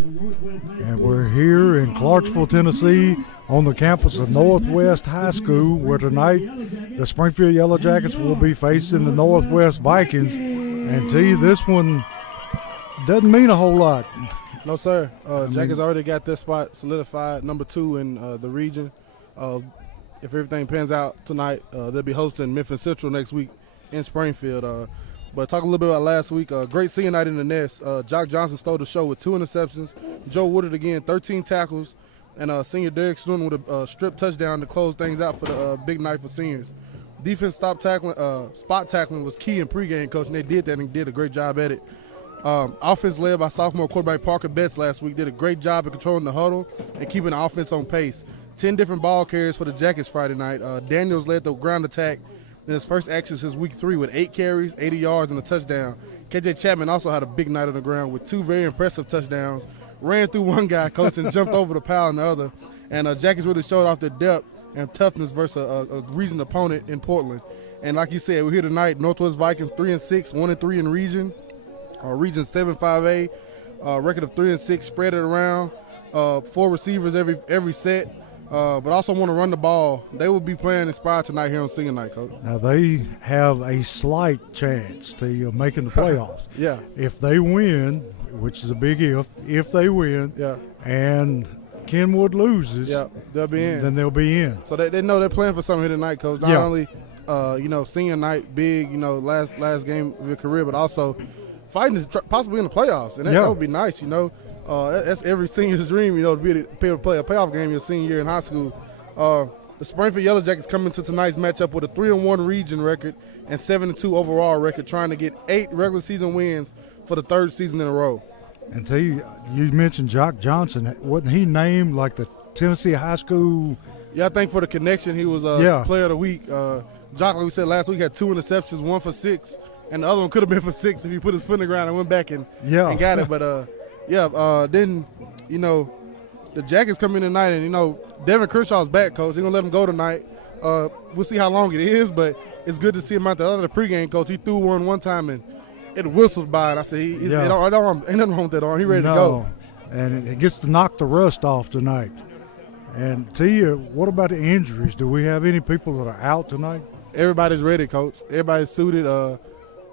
And we're here in Clarksville, Tennessee on the campus of Northwest High School, where tonight the Springfield Yellow Jackets will be facing the Northwest Vikings. And T, this one doesn't mean a whole lot. No, sir. Jackets already got this spot solidified, number 2 in the region. If everything pans out tonight, they'll be hosting Memphis Central next week in Springfield. But talk a little bit about last week. Great senior night in the nest. Jock Johnson stole the show with 2 interceptions. Joe Woodard again, 13 tackles. And senior Derek Stewart with a strip touchdown to close things out for the big night for seniors. Defense spot tackling was key in pregame, coach, and they did that and did a great job at it. Offense led by sophomore quarterback Parker Betts last week did a great job of controlling the huddle and keeping the offense on pace. 10 different ball carriers for the Jackets Friday night. Daniels led the ground attack in his first action since week 3 with 8 carries, 80 yards, and a touchdown. KJ Chapman also had a big night on the ground with 2 very impressive touchdowns. Ran through one guy, coach, and jumped over the pile on the other. And Jackets really showed off their depth and toughness versus a region opponent in Portland. And like you said, we're here tonight. Northwest Vikings 3-6, 1-3 in region. Region 7-5A, record of 3-6, spread it around. 4 receivers every set. But also want to run the ball. They will be playing Inspired tonight here on senior night, coach. Now they have a slight chance to making the playoffs. Yeah. If they win, which is a big if they win, yeah, and Kenwood loses, yeah, they'll be in. Then they'll be in. So they know they're playing for something here tonight, coach. Not only senior night, big, last game of your career, but also fighting to possibly in the playoffs, and that would be nice, That's every senior's dream, to be able to play a playoff game your senior year in high school. The Springfield Yellow Jackets come into tonight's matchup with a 3-1 region record and 7-2 overall record, trying to get 8 regular season wins for the 3rd season in a row. And you mentioned Jock Johnson. Wasn't he named like the Tennessee High School? Yeah, I think for the connection, he was Player of the Week. Jock, like we said last week, had 2 interceptions, 1 for 6, and the other one could have been for 6 if he put his foot in the ground and went back and got it. But then, the Jackets come in tonight, and, Devin Kershaw's back, coach. They're going to let him go tonight. We'll see how long it is, but it's good to see him out there. Other than the pregame, coach, he threw one time, and it whistled by it. I said, ain't nothing wrong with that arm. He ready to go. And it gets to knock the rust off tonight. And Tia, what about the injuries? Do we have any people that are out tonight? Everybody's ready, coach. Everybody's suited.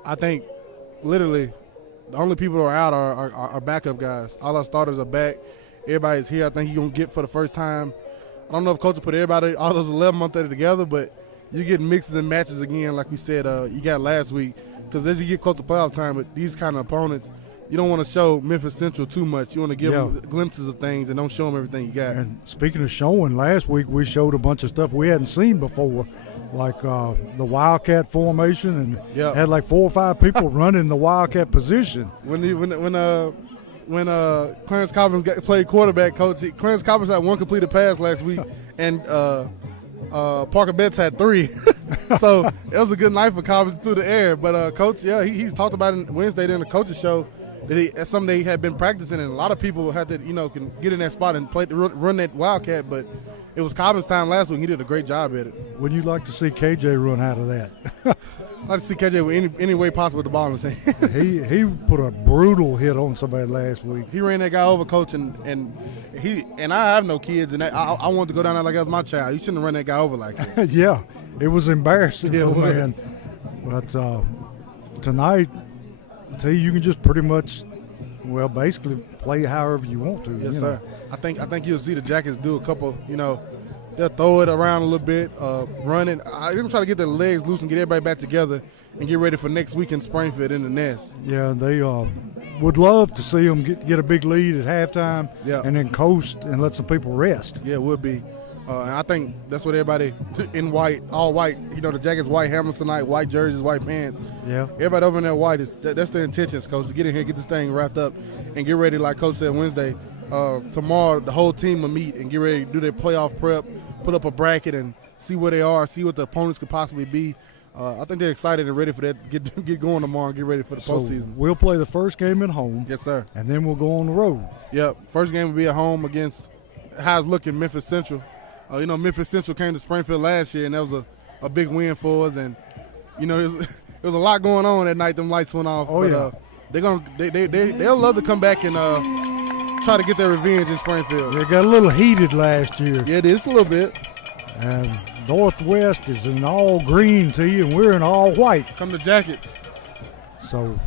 I think literally the only people who are out are backup guys. All our starters are back. Everybody's here. I think you're going to get for the first time. I don't know if coach will put all those 11 months together, but you get mixes and matches again, like we said you got last week. Because as you get close to playoff time with these kind of opponents, you don't want to show Memphis Central too much. You want to give them glimpses of things and don't show them everything you got. And speaking of showing, last week we showed a bunch of stuff we hadn't seen before, like the Wildcat formation, and had like 4 or 5 people running the Wildcat position. When Clarence Cobbins played quarterback, coach, Clarence Cobbins had 1 completed pass last week, and Parker Betts had 3. So it was a good night for Cobbins through the air. But coach, he talked about it Wednesday during the coaches show that that's something they had been practicing, and a lot of people had to can get in that spot and play run that Wildcat. But it was Cobbins' time last week. He did a great job at it. Would you like to see KJ run out of that? I'd like to see KJ with any way possible with the ball in his hand. He put a brutal hit on somebody last week. He ran that guy over, coach, and I have no kids, and I wanted to go down there like that was my child. You shouldn't have run that guy over like that. Yeah, it was embarrassing for the man. But tonight, you can just pretty much, basically play however you want to. Yes, sir. I think you'll see the Jackets do a couple, they'll throw it around a little bit, running. They're going to try to get their legs loose and get everybody back together and get ready for next week in Springfield in the nest. Yeah, they would love to see them get a big lead at halftime and then coast and let some people rest. Yeah, it would be. And I think that's what everybody in white, all white, the Jackets white helmets tonight, white jerseys, white pants. Yeah. Everybody over in there white, that's their intentions, coach, to get in here, get this thing wrapped up and get ready, like Coach said Wednesday. Tomorrow the whole team will meet and get ready to do their playoff prep, put up a bracket and see where they are, see what the opponents could possibly be. I think they're excited and ready for that, get going tomorrow and get ready for the postseason. We'll play the first game at home. Yes, sir. And then we'll go on the road. Yep. First game will be at home against how's looking Memphis Central. Memphis Central came to Springfield last year, and that was a big win for us. And, there was a lot going on that night. Them lights went off. Oh, but, they'll love to come back and try to get their revenge in Springfield. They got a little heated last year. Yeah, it is a little bit. And Northwest is in all green tee, and we're in all white. Come to Jackets. So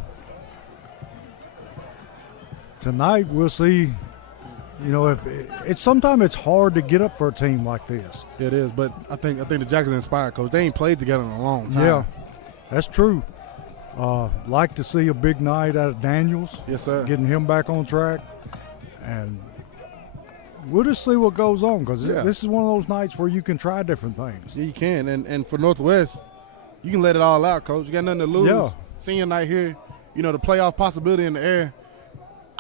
tonight we'll see. You know, if it's sometimes it's hard to get up for a team like this. It is, but I think the Jackets inspired, Coach. They ain't played together in a long time. Yeah, that's true. Like to see a big night out of Daniels. Yes, sir. Getting him back on track, and we'll just see what goes on, because this is one of those nights where you can try different things. Yeah, you can, and for Northwest, you can let it all out, Coach. You got nothing to lose. Yeah. Senior night here, you know, the playoff possibility in the air.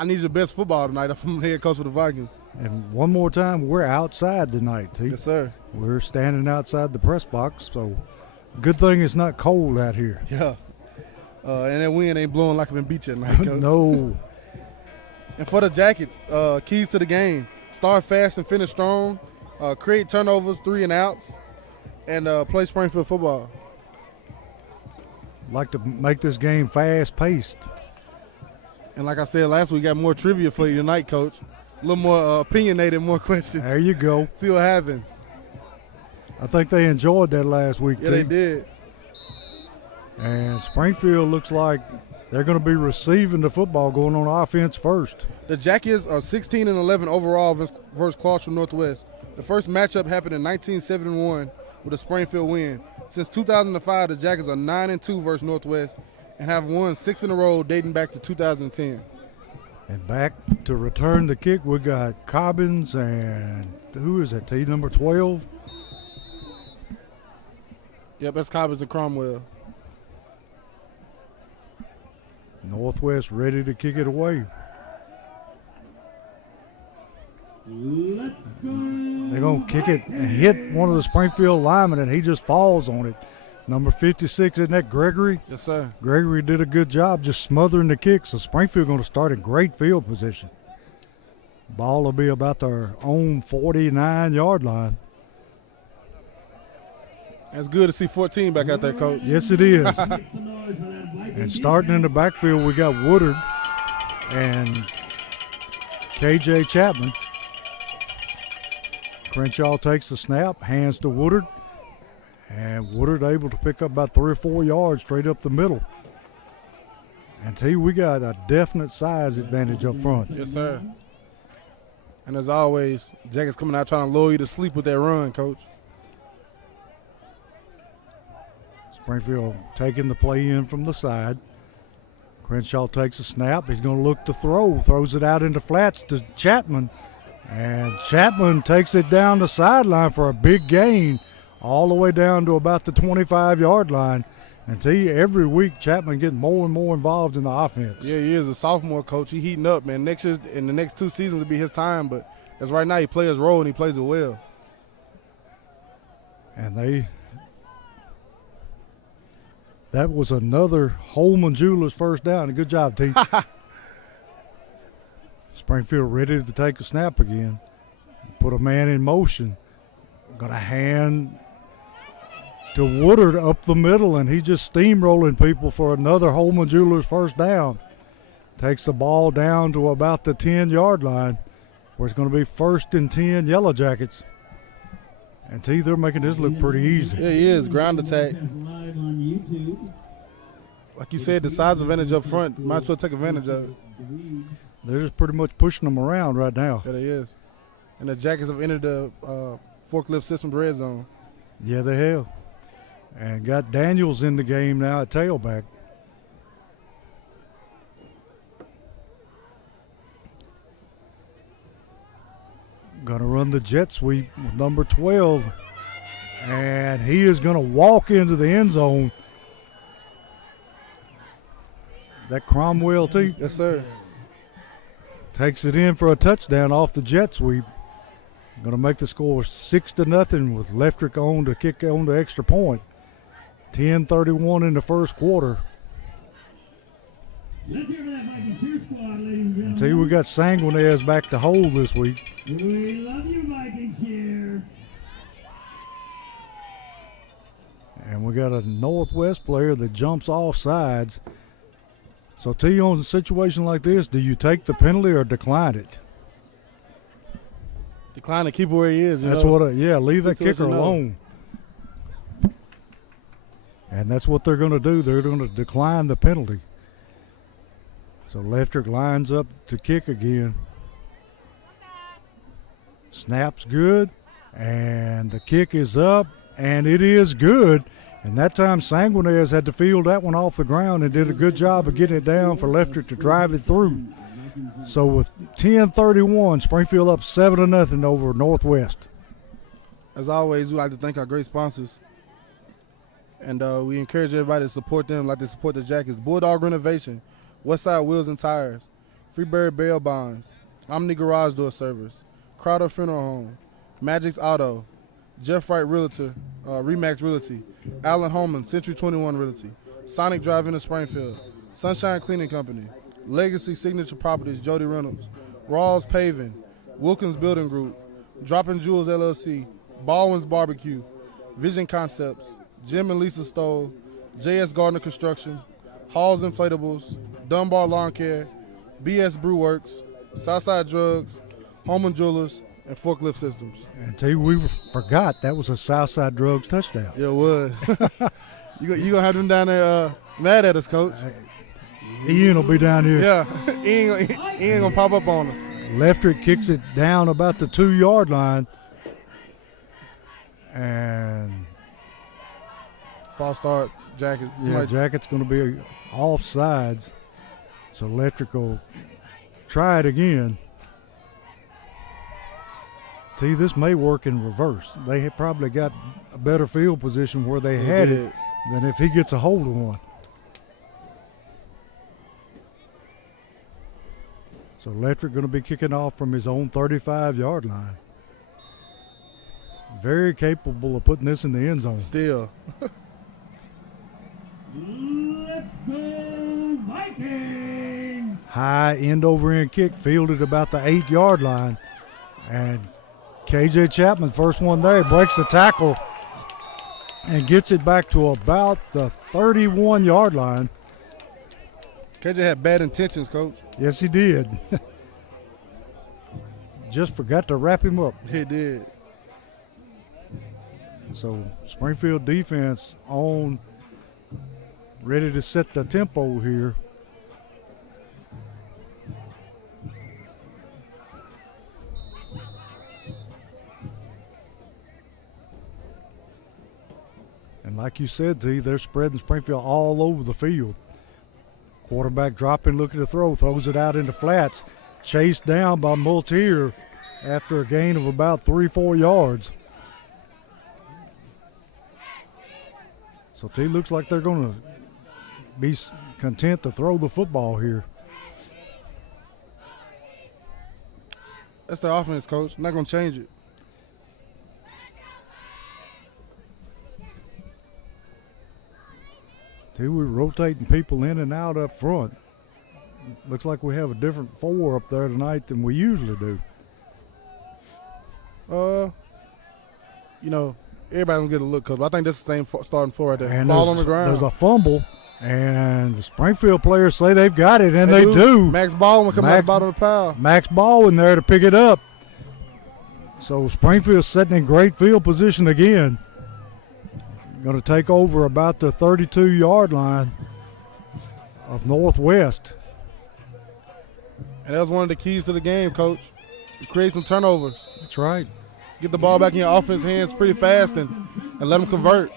I need your best football tonight. I'm the head coach of the Vikings. And one more time, we're outside tonight, T. Yes, sir. We're standing outside the press box, so good thing it's not cold out here. Yeah. And that wind ain't blowing like it been beat you at night, Coach. No. And for the Jackets, keys to the game: start fast and finish strong, create turnovers, 3 and outs, and play Springfield football. Like to make this game fast-paced. And like I said last week, got more trivia for you tonight, Coach. A little more opinionated, more questions. There you go. See what happens. I think they enjoyed that last week, Yeah, they did. And Springfield looks like they're going to be receiving the football, going on offense first. The Jackets are 16-11 overall versus Clarksville Northwest. The first matchup happened in 1971 with a Springfield win. Since 2005, the Jackets are 9-2 versus Northwest and have won 6 in a row dating back to 2010. And back to return the kick, we got Cobbins and who is that, T, number 12? Yep, that's Cobbins and Cromwell. Northwest ready to kick it away. Let's go. They're going to kick it and hit one of the Springfield linemen, and he just falls on it. Number 56, isn't that Gregory? Yes, sir. Gregory did a good job just smothering the kick, so Springfield going to start in great field position. Ball will be about their own 49-yard line. It's good to see 14 back out there, Coach. Yes, it is. And starting in the backfield, we got Woodard and K.J. Chapman. Crenshaw takes the snap, hands to Woodard, and Woodard able to pick up about 3 or 4 yards straight up the middle. And T, we got a definite size advantage up front. Yes, sir. And as always, Jackets coming out trying to lure you to sleep with that run, Coach. Springfield taking the play in from the side. Crenshaw takes a snap. He's going to look to throw. Throws it out into flats to Chapman. And Chapman takes it down the sideline for a big gain, all the way down to about the 25-yard line. And T, every week Chapman getting more and more involved in the offense. Yeah, he is a sophomore, Coach. He heating up, man. Next year, in the next 2 seasons will be his time. But as right now, he plays his role and he plays it well. And that was another Holman Jewelers first down. Good job, T. Springfield ready to take a snap again. Put a man in motion. Got a hand to Woodard up the middle, and he just steamrolling people for another Holman Jewelers first down. Takes the ball down to about the 10-yard line, where it's going to be 1st and 10 Yellow Jackets. And T, they're making this look pretty easy. Yeah, he is. Ground attack. Like you said, the size advantage up front, might as well take advantage of it. They're just pretty much pushing them around right now. Yeah, they is. And the Jackets have entered the forklift system red zone. Yeah, they have. And got Daniels in the game now at tailback. Going to run the jet sweep with number 12. And he is going to walk into the end zone. That Cromwell, T? Yes, sir. Takes it in for a touchdown off the jet sweep. Going to make the score 6-0 with Leftrick on to kick on the extra point. 10:31 in the first quarter. Let's hear for that Viking cheer squad, ladies and gentlemen. See, we got Sanguinez back to hold this week. We love you, Viking cheer. And we got a Northwest player that jumps off sides. So, T, on a situation like this, do you take the penalty or decline it? Decline to keep it where he is. That's what. Leave that Stick to kicker what you know. alone. And that's what they're going to do. They're going to decline the penalty. So Leftrick lines up to kick again. Snap's good, and the kick is up, and it is good. And that time Sanguinez had to field that one off the ground and did a good job of getting it down for Leftrick to drive it through. So with 10:31, Springfield up 7-0 over Northwest. As always, we like to thank our great sponsors. And we encourage everybody to support them like they support the Jackets. Bulldog Renovation, Westside Wheels and Tires, Freeberry Bail Bonds, Omni Garage Door Service, Crowder Funeral Home, Magic's Auto, Jeff Wright Realtor, Remax Realty, Allen Holman, Century 21 Realty, Sonic Drive-In of Springfield, Sunshine Cleaning Company, Legacy Signature Properties, Jody Reynolds, Rawls Paving, Wilkins Building Group, Droppin' Jewels LLC, Baldwin's Barbecue, Vision Concepts, Jim and Lisa Stoll, JS Gardner Construction, Halls Inflatables, Dunbar Lawn Care, BS Brew Works, Southside Drugs, Holman Jewelers, and Forklift Systems. And tell you, we forgot that was a Southside Drugs touchdown. Yeah, it was. you going to have them down there mad at us, Coach. Ian will be down here. Yeah, he ain't going to pop up on us. Leftrick kicks it down about the 2-yard line. And false start, Jackets. yeah, Jackets going to be offsides. So Leftrick will try it again. See, this may work in reverse. They had probably got a better field position where they had it than if he gets a hold of one. So Leftrick going to be kicking off from his own 35-yard line. Very capable of putting this in the end zone. Still. Let's go Vikings! High end-over-end kick fielded about the 8-yard line. And KJ Chapman, first one there, breaks the tackle and gets it back to about the 31-yard line. KJ had bad intentions, Coach. Yes, he did. Just forgot to wrap him up. He did. So Springfield defense on, ready to set the tempo here. And like you said, T, they're spreading Springfield all over the field. Quarterback dropping, looking to throw, throws it out into flats. Chased down by Multier after a gain of about 3-4 yards. So T looks like they're going to be content to throw the football here. That's their offense, Coach. I'm not going to change it. T, we're rotating people in and out up front. Looks like we have a different 4 up there tonight than we usually do. You know, everybody will get a look, Coach. I think that's the same starting 4 right there. And Ball on the ground. There's a fumble, and the Springfield players say they've got it, and they do. Max Baldwin coming out the bottom of the pile. Max Baldwin there to pick it up. So Springfield's sitting in great field position again. Going to take over about the 32-yard line of Northwest. And that was one of the keys to the game, Coach. You create some turnovers. That's right. Get the ball back in your offense hands pretty fast and let them convert.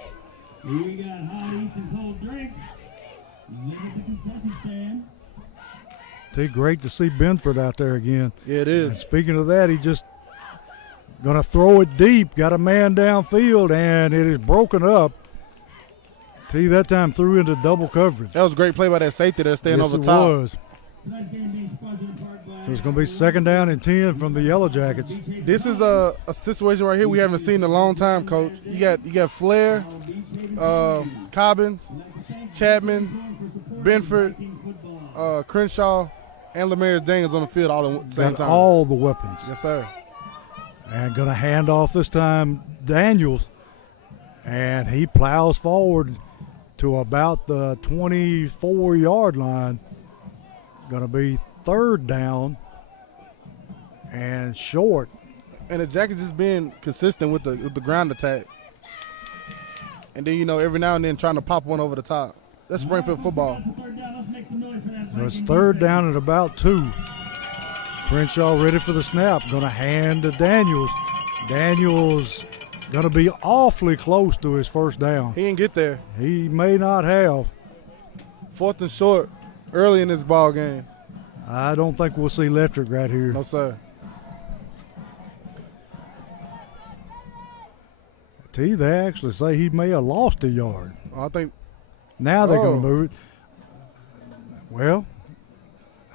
We got hot eats and cold drinks. Look at the concession stand. T, great to see Benford out there again. Yeah, it And is. speaking of that, he just going to throw it deep. Got a man downfield, and it is broken up. T, that time threw into double coverage. That was a great play by that safety that's staying Yes, over it top. was. Tonight's game being sponsored in part by So it's going to be 2nd down and 10 from the Yellow Jackets. This is a situation right here we haven't seen in a long time, Coach. You got Flair, Cobbins, Chapman, Benford, Crenshaw, and Lemarius Daniels on the field all at the same Got time. all the weapons. Yes, sir. And going to hand off this time Daniels. And he plows forward to about the 24-yard line. Going to be 3rd down and short. And the Jackets just being consistent with the ground attack. And then, every now and then trying to pop one over the top. That's Springfield football. It's third down at about 2. Crenshaw ready for the snap. Going to hand to Daniels. Daniels going to be awfully close to his first down. He didn't get there. He may not have. 4th and short early in this ball game. I don't think we'll see Leftrick right here. No, sir. They actually say he may have lost a yard. I think. Now they're going to move it. Well,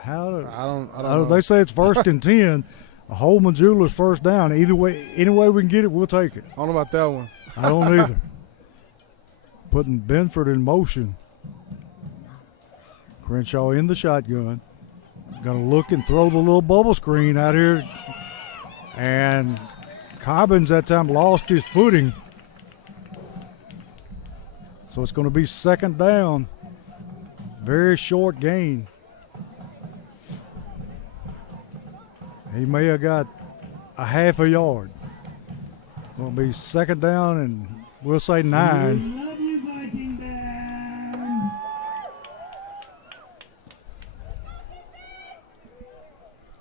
I don't know. They say it's 1st and 10. A Holman Jewelers first down. Either way, any way we can get it, we'll take it. I don't know about that one. I don't either. Putting Benford in motion. Crenshaw in the shotgun. Going to look and throw the little bubble screen out here. And Cobbins that time lost his footing. So it's going to be 2nd down. Very short gain. He may have got a half a yard. Going to be 2nd down, and we'll say 9. Love you, Viking down.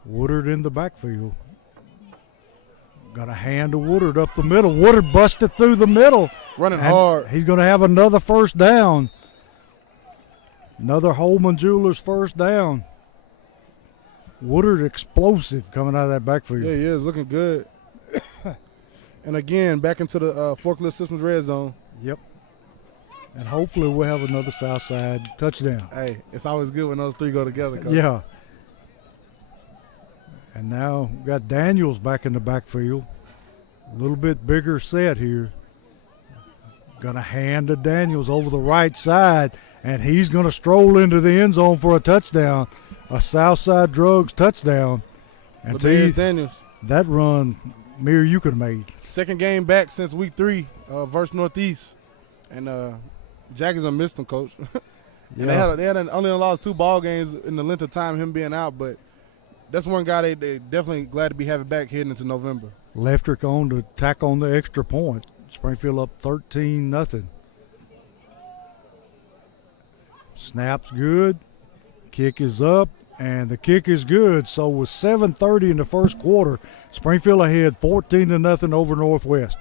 Woodard in the backfield. Got a hand to Woodard up the middle. Woodard busted through the middle. Running hard. He's going to have another first down. Another Holman Jewelers first down. Woodard explosive coming out of that backfield. Yeah, he is looking good. And again, back into the Forklift Systems red zone. Yep. And hopefully we'll have another Southside touchdown. Hey, it's always good when those three go together, Coach. Yeah. And now we've got Daniels back in the backfield. A little bit bigger set here. Going to hand to Daniels over the right side, and he's going to stroll into the end zone for a touchdown, a Southside Drugs touchdown. And Daniels. That run, Mir, you could have made. 2nd game back since week 3 versus Northeast. And Jackets have missed him, Coach. And they had only lost 2 ball games in the length of time him being out, but that's one guy they definitely glad to be having back heading into November. Leftrick on to tack on the extra point. Springfield up 13-0. Snap's good. Kick is up, and the kick is good. So with 7:30 in the first quarter, Springfield ahead 14-0 over Northwest.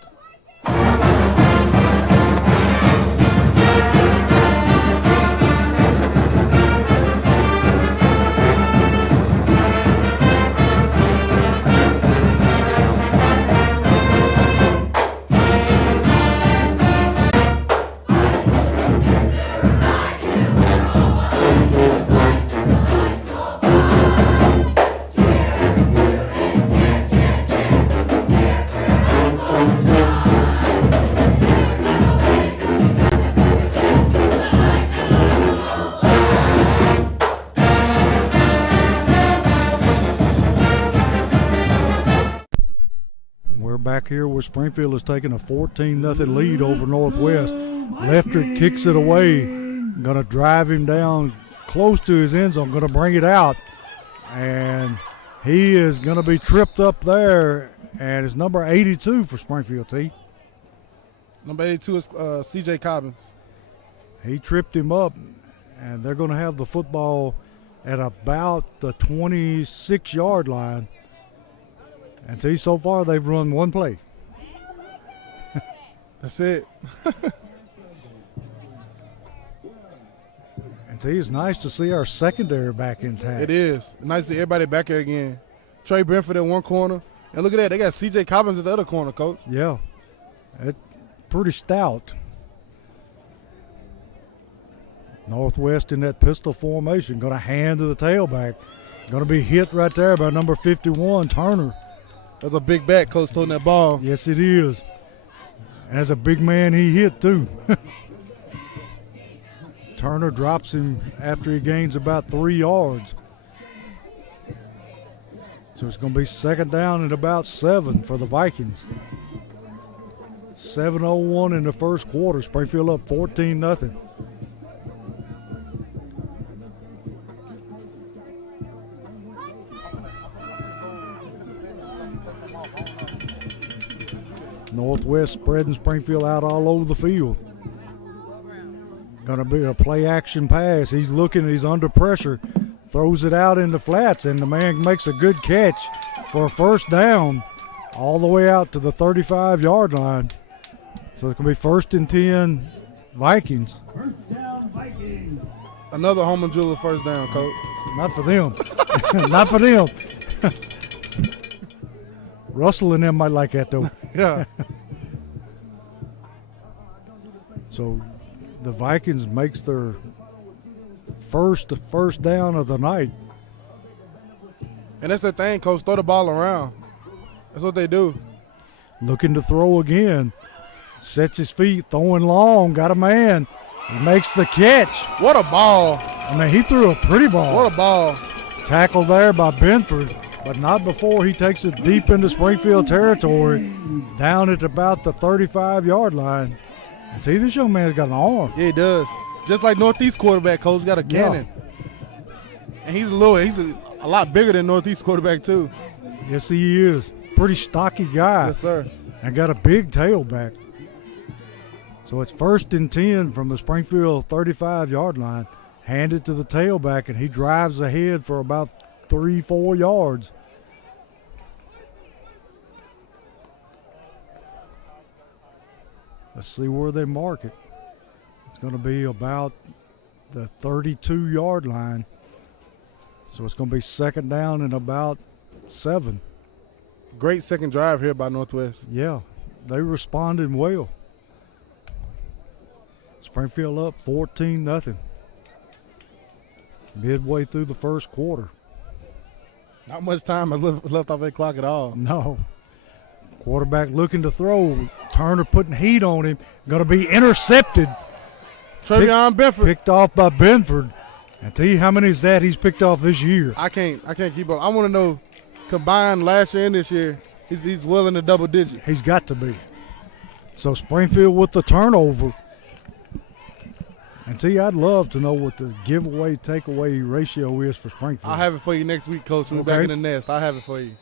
Back here where Springfield is taking a 14-0 lead over Northwest. Leftrick kicks it away. Going to drive him down close to his end zone. Going to bring it out. And he is going to be tripped up there. And it's number 82 for Springfield, T. Number 82 is C.J. Cobbins. He tripped him up. And they're going to have the football at about the 26-yard line. And see, so far they've run one play. That's it. And see, it's nice to see our secondary back intact. It is. Nice to see everybody back here again. Trey Benford in one corner. And look at that. They got C.J. Cobbins at the other corner, Coach. Yeah. It's pretty stout. Northwest in that pistol formation. Going to hand to the tailback. Going to be hit right there by number 51, Turner. That's a big back, Coach, holding that ball. Yes, it is. And as a big man, he hit, too. Turner drops him after he gains about 3 yards. So it's going to be 2nd down and about 7 for the Vikings. 7:01 in the first quarter. Springfield up 14-0. Northwest spreading Springfield out all over the field. Going to be a play action pass. He's looking, he's under pressure, throws it out in the flats, and the man makes a good catch for a first down all the way out to the 35-yard line. So it's going to be 1st and 10 Vikings. First down, Vikings. Another Home and Jeweler first down, Coach. Not for them. Not for them. Russell and them might like that, though. Yeah. So the Vikings makes their first down of the night. And that's the thing, Coach. Throw the ball around. That's what they do. Looking to throw again. Sets his feet, throwing long, got a man. He makes the catch. What a ball. I mean, he threw a pretty ball. What a ball. Tackled there by Benford, but not before he takes it deep into Springfield territory, down at about the 35-yard line. And see, this young man's got an arm. Yeah, he does. Just like Northeast quarterback, Coach, got a cannon. And he's a lot bigger than Northeast quarterback, too. Yes, he is. Pretty stocky guy. Yes, sir. And got a big tailback. So it's 1st and 10 from the Springfield 35-yard line. Handed to the tailback, and he drives ahead for about 3-4 yards. Let's see where they mark it. It's going to be about the 32-yard line. So it's going to be 2nd down and about 7. Great second drive here by Northwest. Yeah, they responded well. Springfield up 14-0. Midway through the first quarter. Not much time left off that clock at all. No. Quarterback looking to throw. Turner putting heat on him. Going to be intercepted. Travion Benford. Picked off by Benford. And tell you how many is that he's picked off this year. I can't keep up. I want to know, combined last year and this year, he's well in the double digits. He's got to be. So Springfield with the turnover. And see, I'd love to know what the giveaway takeaway ratio is for Springfield. I'll have it for you next week, Coach. When we're back in the nest, I'll have it for you.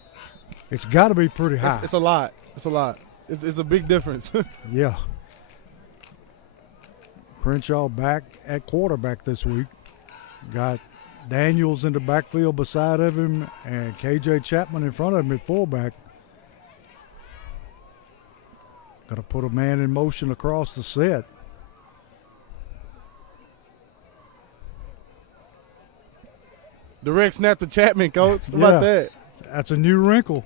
It's got to be pretty high. It's a lot. It's a lot. It's a big difference. Yeah. Crenshaw back at quarterback this week. Got Daniels in the backfield beside of him and KJ Chapman in front of him at fullback. Got to put a man in motion across the set. Direct snap to Chapman, Coach. How about that? That's a new wrinkle.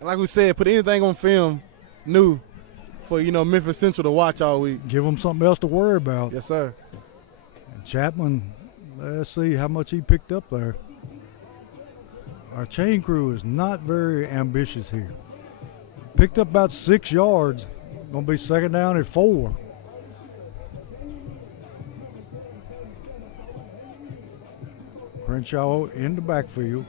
And like we said, put anything on film new for, Memphis Central to watch all week. Give them something else to worry about. Yes, sir. And Chapman, let's see how much he picked up there. Our chain crew is not very ambitious here. Picked up about 6 yards. Going to be 2nd down at 4. Crenshaw in the backfield.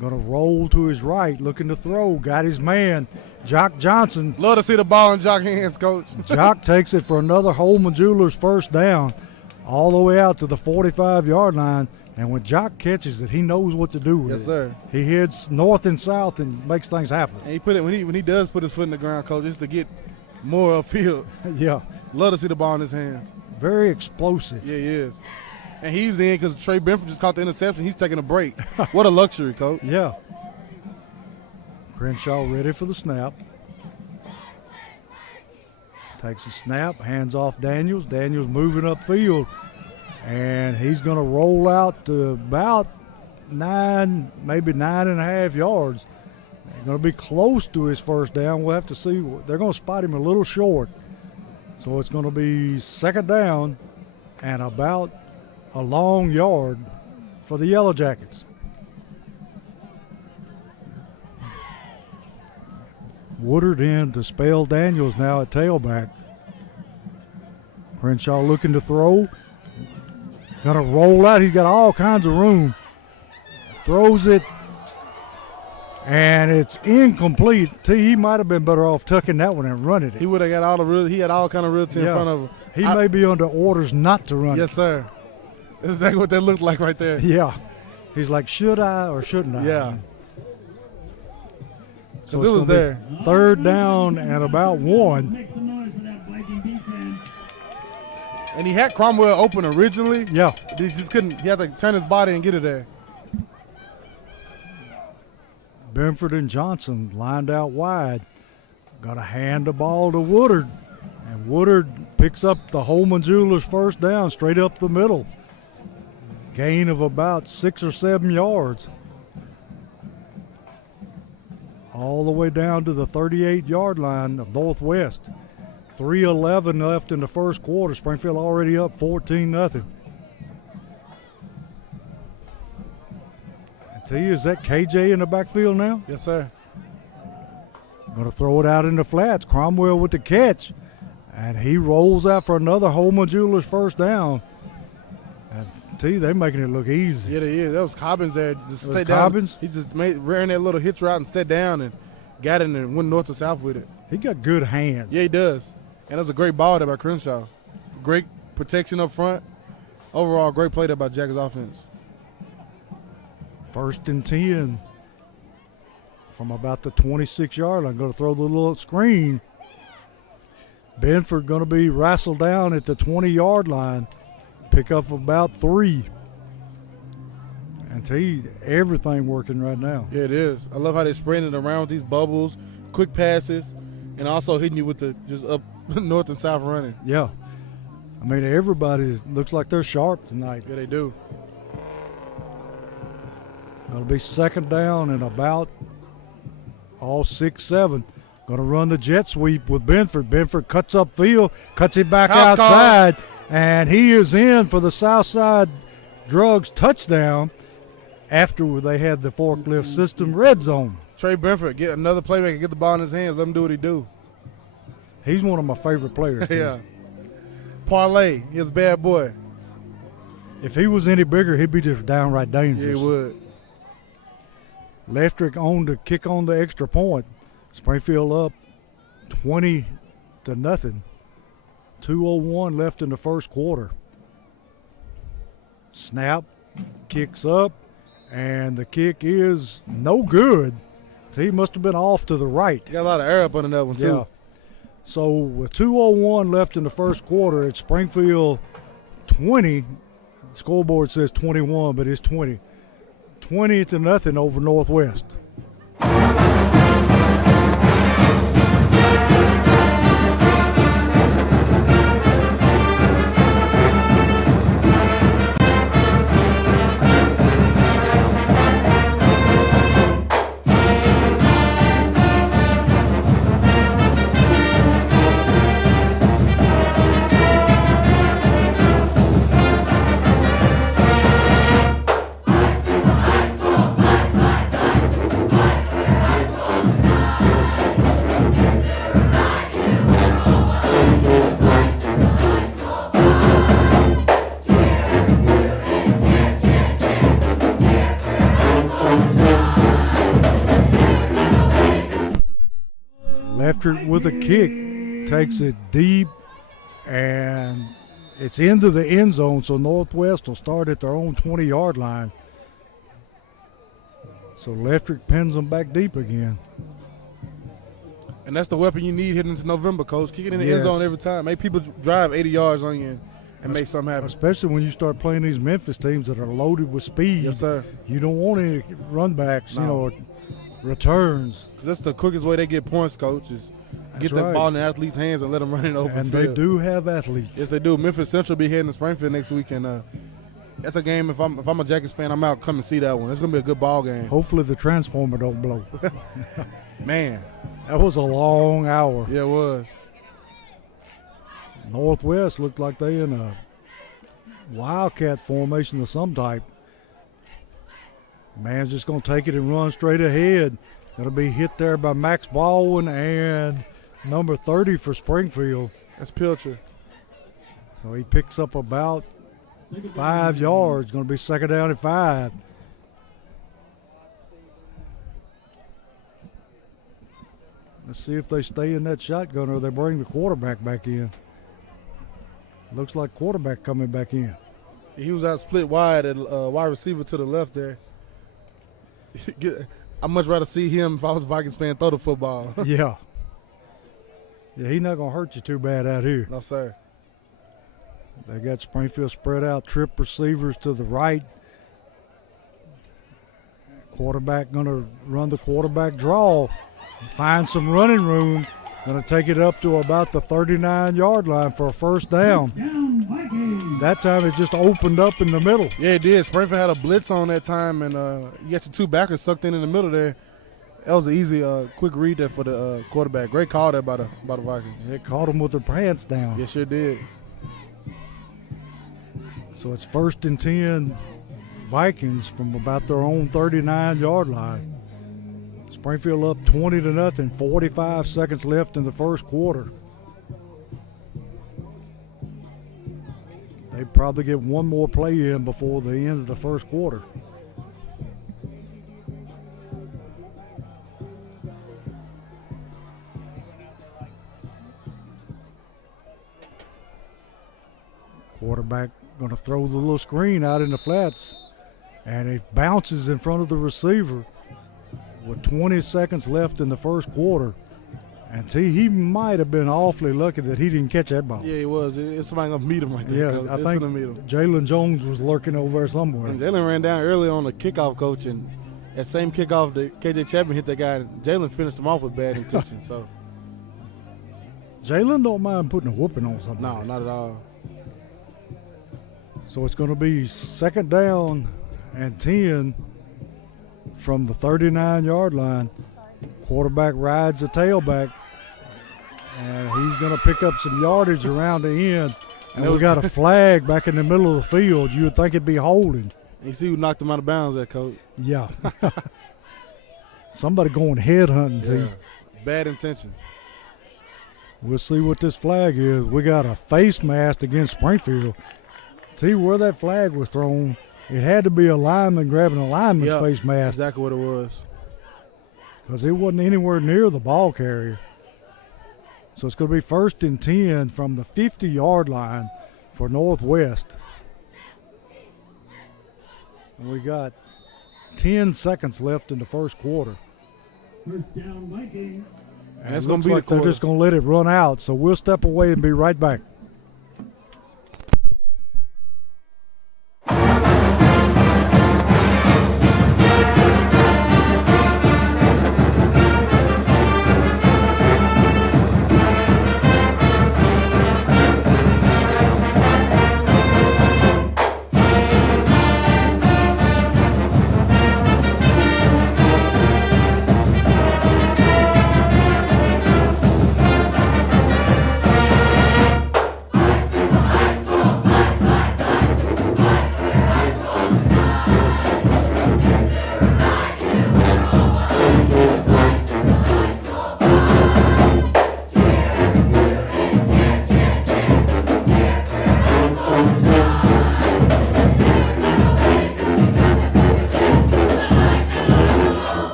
Going to roll to his right, looking to throw. Got his man, Jock Johnson. Love to see the ball in Jock's hands, Coach. Jock takes it for another Holman Jewelers first down, all the way out to the 45-yard line. And when Jock catches it, he knows what to do with it. Yes, sir. He heads north and south and makes things happen. And he put it when he does put his foot in the ground, Coach, just to get more upfield. Yeah. Love to see the ball in his hands. Very explosive. Yeah, he is. And he's in because Trey Benford just caught the interception. He's taking a break. What a luxury, Coach. Yeah. Crenshaw ready for the snap. Takes the snap, hands off Daniels. Daniels moving upfield. And he's going to roll out to about 9, maybe 9.5 yards. They're going to be close to his first down. We'll have to see. They're going to spot him a little short. So it's going to be 2nd down and about a long yard for the Yellow Jackets. Woodard in to spell Daniels now at tailback. Crenshaw looking to throw. Going to roll out. He's got all kinds of room. Throws it. And it's incomplete. He might have been better off tucking that one and running it. He would have got all the real. He had all kind of realty in front of him. He may be under orders not to run it. Yes, sir. That's exactly what that looked like right there. Yeah. He's like, should I or shouldn't I? Yeah. So it was there. Third down and about 1. Make some noise for that Viking defense. And he had Cromwell open originally. Yeah. He just couldn't. He had to turn his body and get it there. Benford and Johnson lined out wide. Got to hand the ball to Woodard. And Woodard picks up the Holman Jewelers first down straight up the middle. Gain of about 6 or 7 yards. All the way down to the 38-yard line of Northwest. 3:11 left in the first quarter. Springfield already up 14-0. I tell you, is that KJ in the backfield now? Yes, sir. Going to throw it out in the flats. Cromwell with the catch. And he rolls out for another Holman Jewelers first down. And I tell you, they're making it look easy. Yeah, they is. That was Cobbins there. Just stay Cobbins? down. He just ran that little hitch route and sat down and got it and went north to south with it. He got good hands. Yeah, he does. And that was a great ball there by Crenshaw. Great protection up front. Overall, great play there by Jackets offense. 1st and 10 from about the 26-yard line. Going to throw the little screen. Benford going to be wrestled down at the 20-yard line. Pick up about 3. And tell you, everything working right now. Yeah, it is. I love how they're spreading it around with these bubbles, quick passes, and also hitting you with the just up north and south running. Yeah. I mean, everybody looks like they're sharp tonight. Yeah, they do. Going to be 2nd down and about all 6-7. Going to run the jet sweep with Benford. Benford cuts up field, cuts it back House outside, and he is in for the Southside Drugs touchdown after they had the forklift system red zone. Trey Benford, get another playmaker, get the ball in his hands, let him do what he do. He's one of my favorite players. too. Yeah. Parlay, he's a bad boy. If he was any bigger, he'd be just downright dangerous. Yeah, he would. Leftrick on to kick on the extra point. Springfield up 20-0. 2:01 left in the first quarter. Snap, kicks up, and the kick is no good. He must have been off to the right. Got a lot of air up under that one, too. Yeah. So with 2:01 left in the first quarter, it's Springfield 20. The scoreboard says 21, but it's 20. 20-0 over Northwest. Leftrick with a kick, takes it deep, and it's into the end zone, so Northwest will start at their own 20-yard line. So Leftrick pins them back deep again. And that's the weapon you need heading into November, Coach. Kick it in the end Yes. zone every time. Make people drive 80 yards on you and make something happen. Especially when you start playing these Memphis teams that are loaded with speed. Yes, sir. You don't want any run backs, No. returns. 'Cause that's the quickest way they get points, Coach, is get That's that right. ball in the athlete's hands and let them run it open And field. they do have athletes. Yes, they do. Memphis Central be heading to Springfield next week, and that's a game. If I'm a Jackets fan, I'm out come and see that one. It's gonna be a good ball game. Hopefully the transformer don't blow. Man, That was a long hour. yeah, it was. Northwest looked like they in a wildcat formation of some type. Man's just going to take it and run straight ahead. Going to be hit there by Max Baldwin and number 30 for Springfield. That's Pilcher. So he picks up about 5 yards. Going to be 2nd down and 5. Let's see if they stay in that shotgun or they bring the quarterback back in. Looks like quarterback coming back in. He was out split wide at wide receiver to the left there. I'd much rather see him if I was a Vikings fan throw the football. Yeah. Yeah, he's not going to hurt you too bad out here. No, sir. They got Springfield spread out, trip receivers to the right. Quarterback going to run the quarterback draw, find some running room. Going to take it up to about the 39-yard line for a first down. Down Vikings. That time it just opened up in the middle. Yeah, it did. Springfield had a blitz on that time, and you got your two backers sucked in the middle there. That was an easy, quick read there for the quarterback. Great call there by the Vikings. It caught them with their pants down. Yes, sure did. So it's 1st and 10 Vikings from about their own 39-yard line. Springfield up 20-0, 45 seconds left in the first quarter. They probably get one more play in before the end of the first quarter. Quarterback going to throw the little screen out in the flats, and it bounces in front of the receiver with 20 seconds left in the first quarter. And see, he might have been awfully lucky that he didn't catch that ball. Yeah, he was. It's somebody going to meet him right there. Yeah, Coach. I It's think gonna meet him. Jalen Jones was lurking over there somewhere. And Jalen ran down early on the kickoff, coach, and that same kickoff that KJ Chapman hit that guy, and Jalen finished him off with bad intentions. So, Jalen don't mind putting a whooping on something. no, not at all. So it's going to be 2nd down and 10 from the 39-yard line. Quarterback rides the tailback, and he's going to pick up some yardage around the end. And we got a flag back in the middle of the field. You would think it'd be holding. You see who knocked him out of bounds there, coach? Yeah. Somebody going head hunting. Yeah. See. Bad intentions. We'll see what this flag is. We got a face mask against Springfield. See where that flag was thrown. It had to be a lineman grabbing a lineman's face mask, Exactly what it was. because it wasn't anywhere near the ball carrier. So it's going to be 1st and 10 from the 50-yard line for Northwest. And we got 10 seconds left in the first quarter. First down Vikings. And it's it going looks to be like the quarter. they're just going to let it run out. So we'll step away and be right back.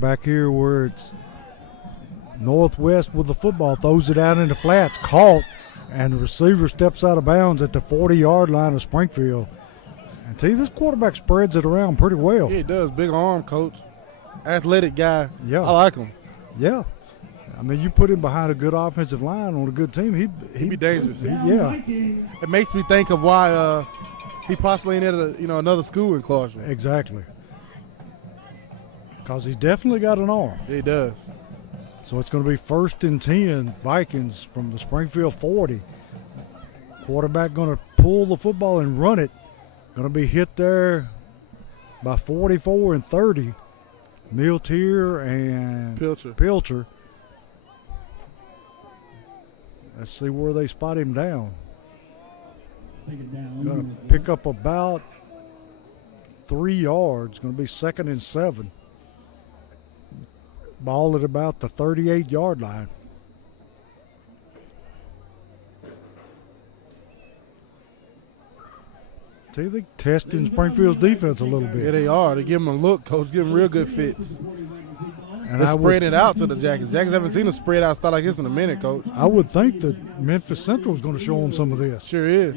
Back here where it's Northwest with the football, throws it out in the flats, caught, and the receiver steps out of bounds at the 40-yard line of Springfield. And see, this quarterback spreads it around pretty well. Yeah, he does. Big arm, coach. Athletic guy. Yeah. I like him. Yeah. I mean, you put him behind a good offensive line on a good team, He'd be dangerous. yeah, It makes me think of why he possibly ain't at another school in Clarksville. exactly. Because he's definitely got an arm. Yeah, he does. So it's going to be 1st and 10 Vikings from the Springfield 40. Quarterback going to pull the football and run it. Going to be hit there by 44 and 30. Miltier and Pilcher. Let's see where they spot him down. Going to pick up about 3 yards. Going to be 2nd and 7. Ball at about the 38-yard line. See, they testing Springfield's defense a little Yeah, bit. they are. They give them a look, coach. Give them real good fits. And They're I spreading it out to the Jackets. Jackets haven't seen a spread out style like this in a minute, coach. I would think that Memphis Central is going to show them some of this. Sure is.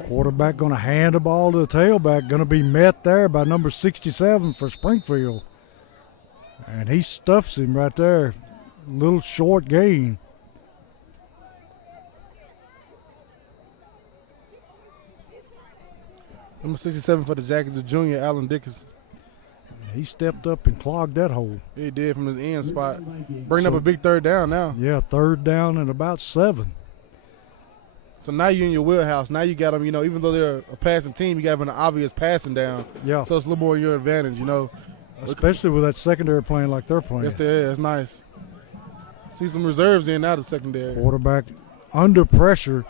Quarterback going to hand the ball to the tailback. Going to be met there by number 67 for Springfield. And he stuffs him right there. Little short gain. Number 67 for the Jackets, the junior, Allen Dickinson. He stepped up and clogged that hole. He did from his end spot. Bringing up a big third down now. Yeah, 3rd down and about 7. So now you're in your wheelhouse. Now you got them, even though they're a passing team, you got them an obvious passing down. Yeah, So it's a little more in your advantage, especially with that secondary playing like they're playing. Yes, they is. It's nice. See some reserves in now, the secondary. Quarterback under pressure,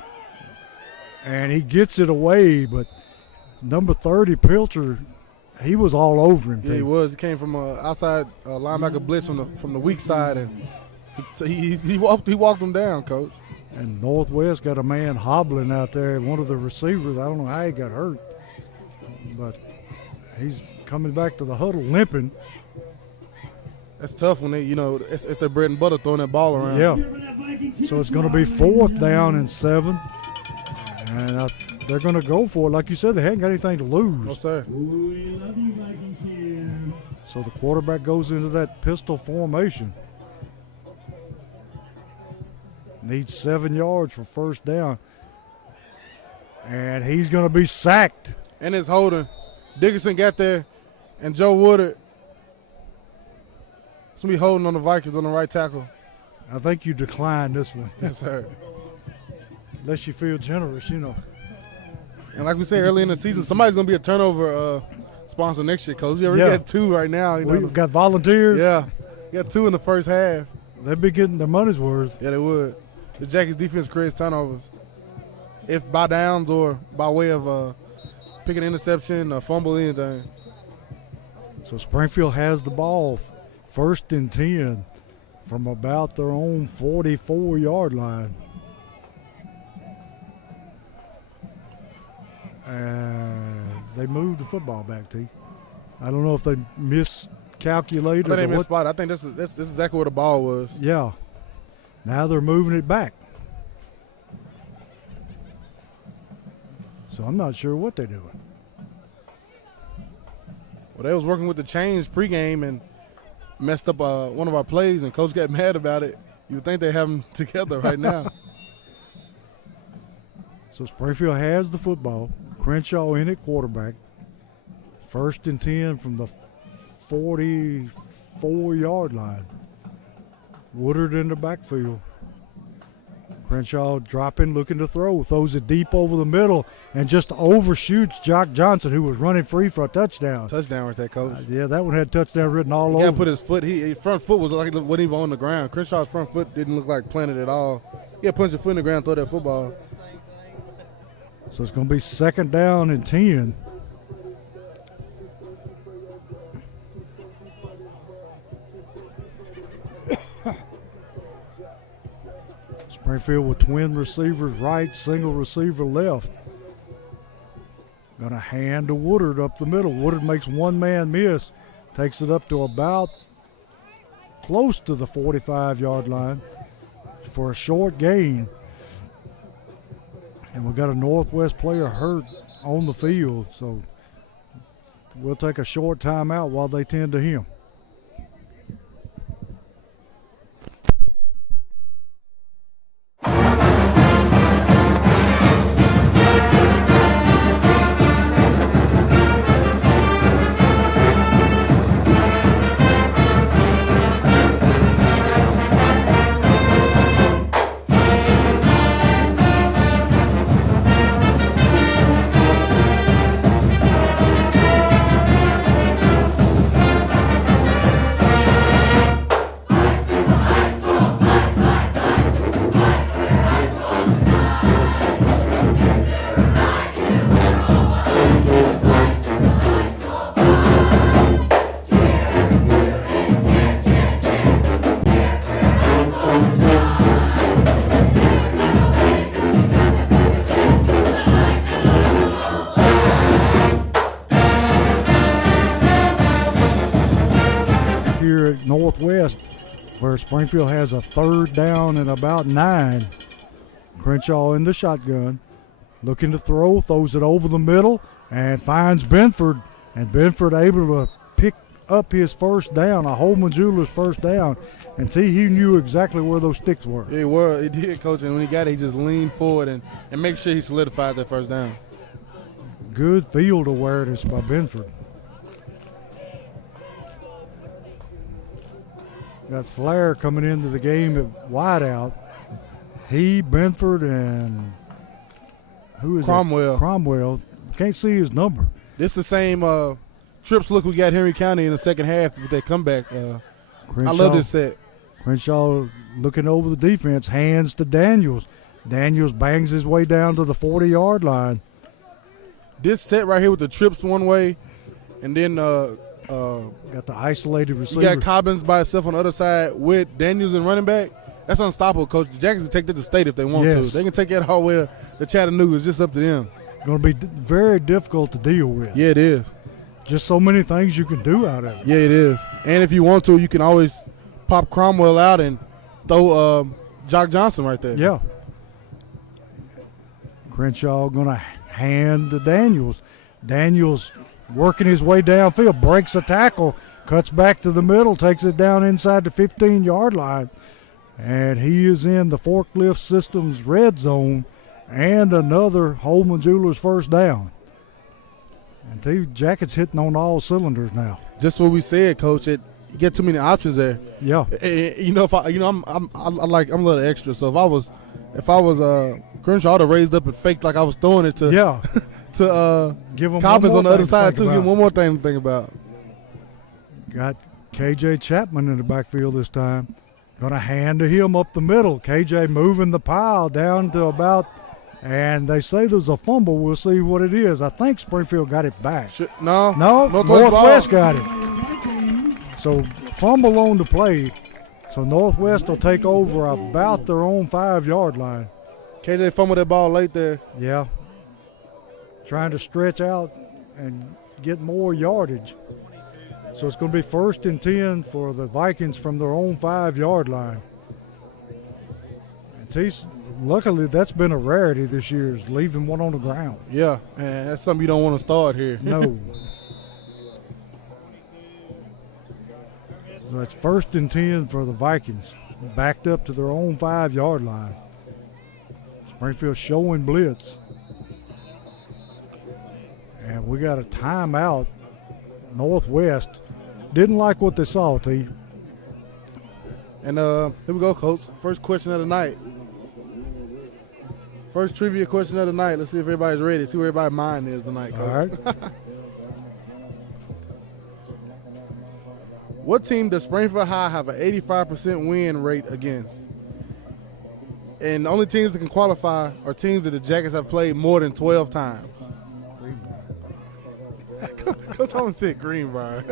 and he gets it away, but number 30, Pilcher, he was all over him. Yeah, he was. He came from outside linebacker blitz from the weak side, and he walked him down, coach. And Northwest got a man hobbling out there. One of the receivers, I don't know how he got hurt, but he's coming back to the huddle limping. That's tough when they, it's their bread and butter throwing that ball around. Yeah. So it's going to be 4th down and 7, and they're going to go for it. Like you said, they hadn't got anything to lose. No, sir. So the quarterback goes into that pistol formation. Needs 7 yards for 1st down. And he's going to be sacked. And it's holding. Dickinson got there, and Joe Woodard. It's going to be holding on the Vikings on the right tackle. I think you decline this one. Yes, sir. Unless you feel generous, And like we said early in the season, somebody's going to be a turnover sponsor next year, coach. We already got 2 right now. We've got volunteers. Yeah. You got 2 in the first half. They'd be getting their money's worth. Yeah, they would. The Jackets defense creates turnovers. If by downs or by way of picking an interception, or fumble, anything. So Springfield has the ball 1st and 10 from about their own 44-yard line. And they moved the football back, T. I don't know if they miscalculated. I think they or what. misspotted. I think this is exactly where the ball was. Yeah. Now they're moving it back. So I'm not sure what they're doing. Well, they was working with the chains pregame and messed up one of our plays, and coach got mad about it. You would think they have them together right now. So Springfield has the football. Crenshaw in at quarterback. 1st and 10 from the 44-yard line. Woodard in the backfield. Crenshaw dropping, looking to throw. Throws it deep over the middle and just overshoots Jock Johnson, who was running free for a touchdown. Touchdown right there, coach. Yeah, that one had touchdown written all He over. got to put his foot. His front foot was like it wasn't even on the ground. Crenshaw's front foot didn't look like planted at all. He got to punch your foot in the ground, throw that football. So it's going to be 2nd down and 10. Springfield with twin receivers right, single receiver left. Going to hand to Woodard up the middle. Woodard makes one man miss. Takes it up to about close to the 45-yard line for a short gain. And we've got a Northwest player hurt on the field, so we'll take a short timeout while they tend to him. Springfield has a 3rd down and about 9. Crenshaw in the shotgun. Looking to throw, throws it over the middle, and finds Benford. And Benford able to pick up his first down, a Holman Jewelers first down. And he knew exactly where those sticks were. He did, Coach. And when he got it, he just leaned forward and make sure he solidified that first down. Good field awareness by Benford. Got Flair coming into the game at wideout. He, Benford, and who is Cromwell. It? Cromwell. Can't see his number. This is the same trips look we got Henry County in the second half with that comeback. I love this set. Crenshaw looking over the defense, hands to Daniels. Daniels bangs his way down to the 40-yard line. This set right here with the trips one way, and then got the isolated receiver. You got Cobbins by himself on the other side with Daniels and running back. That's unstoppable, Coach. The Jackets can take that to state if they want to. They can take that all the way to Chattanooga. It's just up to them. Going to be very difficult to deal with. Yeah, it is. Just so many things you can do out of it. Yeah, it is. And if you want to, you can always pop Cromwell out and throw Jock Johnson right there. Yeah. Crenshaw going to hand to Daniels. Daniels working his way downfield, breaks a tackle, cuts back to the middle, takes it down inside the 15-yard line. And he is in the Forklift Systems red zone and another Holman Jewelers first down. And the Jackets hitting on all cylinders now. Just what we said, Coach. You get too many options there. Yeah. I'm a little extra. So if I was Crenshaw, I'd have raised up and faked like I was throwing it to to give him Cobbins on the other side too. Give him one more thing to think about. Got KJ Chapman in the backfield this time. Going to hand to him up the middle. KJ moving the pile down to about, and they say there's a fumble. We'll see what it is. I think Springfield got it back. No, Northwest got it. So fumble on the play. So Northwest will take over about their own 5-yard line. KJ fumbled that ball late there. Yeah. Trying to stretch out and get more yardage. So it's going to be 1st and 10 for the Vikings from their own 5-yard line. And luckily, that's been a rarity this year, is leaving one on the ground. Yeah, and that's something you don't want to start here. No. So it's 1st and 10 for the Vikings, backed up to their own 5-yard line. Springfield showing blitz. And we got a timeout. Northwest didn't like what they saw, T. And here we go, Coach. First question of the night. First trivia question of the night. Let's see if everybody's ready. See where everybody's mind is tonight, Coach. All right. What team does Springfield High have an 85% win rate against? And the only teams that can qualify are teams that the Jackets have played more than 12 times. Coach Holman said Greenbrier.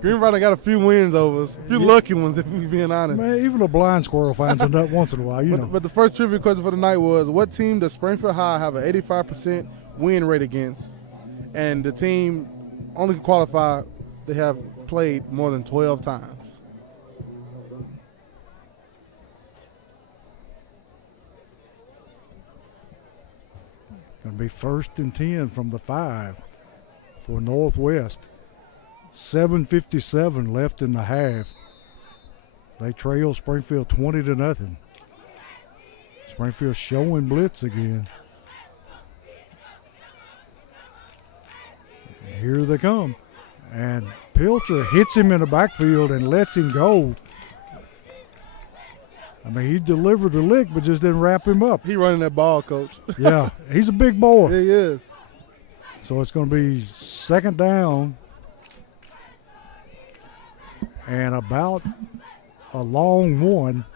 Greenbrier got a few wins over us, a few lucky ones, if we're being honest. Man, even a blind squirrel finds a nut once in a while, you know. But the first trivia question for the night was, what team does Springfield High have an 85% win rate against? And the team only can qualify, they have played more than 12 times. Going to be 1st and 10 from the 5 for Northwest. 7:57 left in the half. They trail Springfield 20-0. Springfield showing blitz again. Here they come. And Pilcher hits him in the backfield and lets him go. I mean, he delivered the lick, but just didn't wrap him up. He running that ball, Coach. Yeah, he's a big boy. Yeah, he is. So it's going to be 2nd down and about a long one.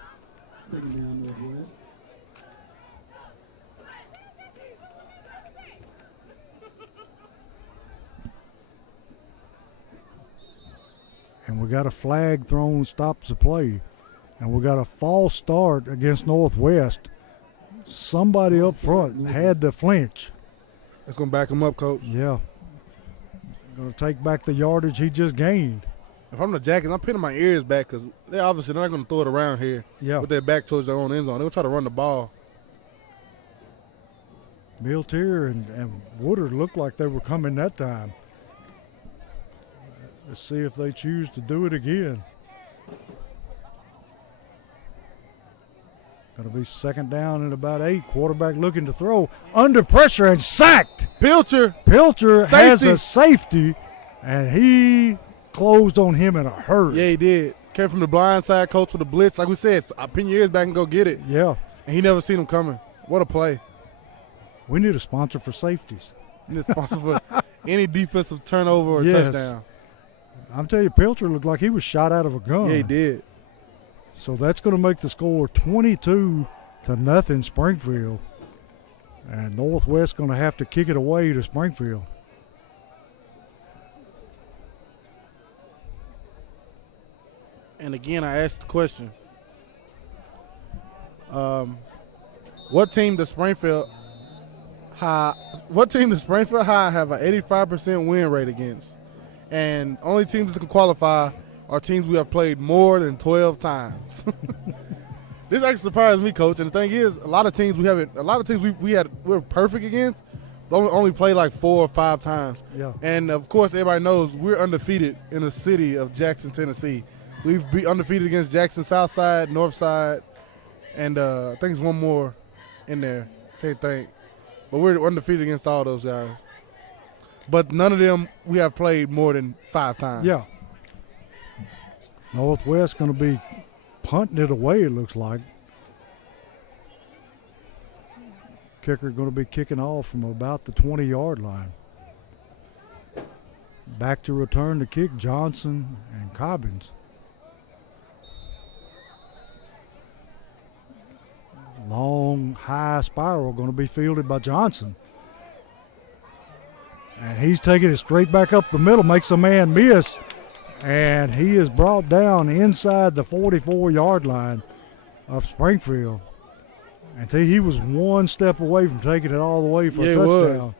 And we got a flag thrown, stops the play. And we got a false start against Northwest. Somebody up front had to flinch. That's going to back him up, Coach. Yeah. Going to take back the yardage he just gained. If I'm the Jackets, I'm pinning my ears back because they're not going to throw it around here with their back towards their own end zone. They're going to try to run the ball. Miltier and Woodard looked like they were coming that time. Let's see if they choose to do it again. Going to be second down and about 8. Quarterback looking to throw. Under pressure and sacked. Pilcher has a safety, and he closed on him in a hurry. Yeah, he did. Came from the blind side, coach with the blitz. Like we said, I pin your ears back and go get it. Yeah. And he never seen him coming. What a play. We need a sponsor for safeties. We need a sponsor for any defensive turnover or touchdown. I'm telling you, Pilcher looked like he was shot out of a gun. Yeah, he did. So that's going to make the score 22-0 Springfield. And Northwest going to have to kick it away to Springfield. And again, I asked the question. What team does Springfield High have an 85% win rate against? And only teams that can qualify are teams we have played more than 12 times. This actually surprised me, Coach. And the thing is, a lot of teams we're perfect against, but only played like 4 or 5 times. Yeah. And of course, everybody knows we're undefeated in the city of Jackson, Tennessee. We've been undefeated against Jackson Southside, Northside, and I think there's one more in there. Can't think. But we're undefeated against all those guys. But none of them we have played more than 5 times. Yeah. Northwest going to be punting it away, it looks like. Kicker going to be kicking off from about the 20-yard line. Back to return the kick, Johnson and Cobbins. Long, high spiral going to be fielded by Johnson. And he's taking it straight back up the middle, makes a man miss. And he is brought down inside the 44-yard line of Springfield. And he was one step away from taking it all the way for a touchdown.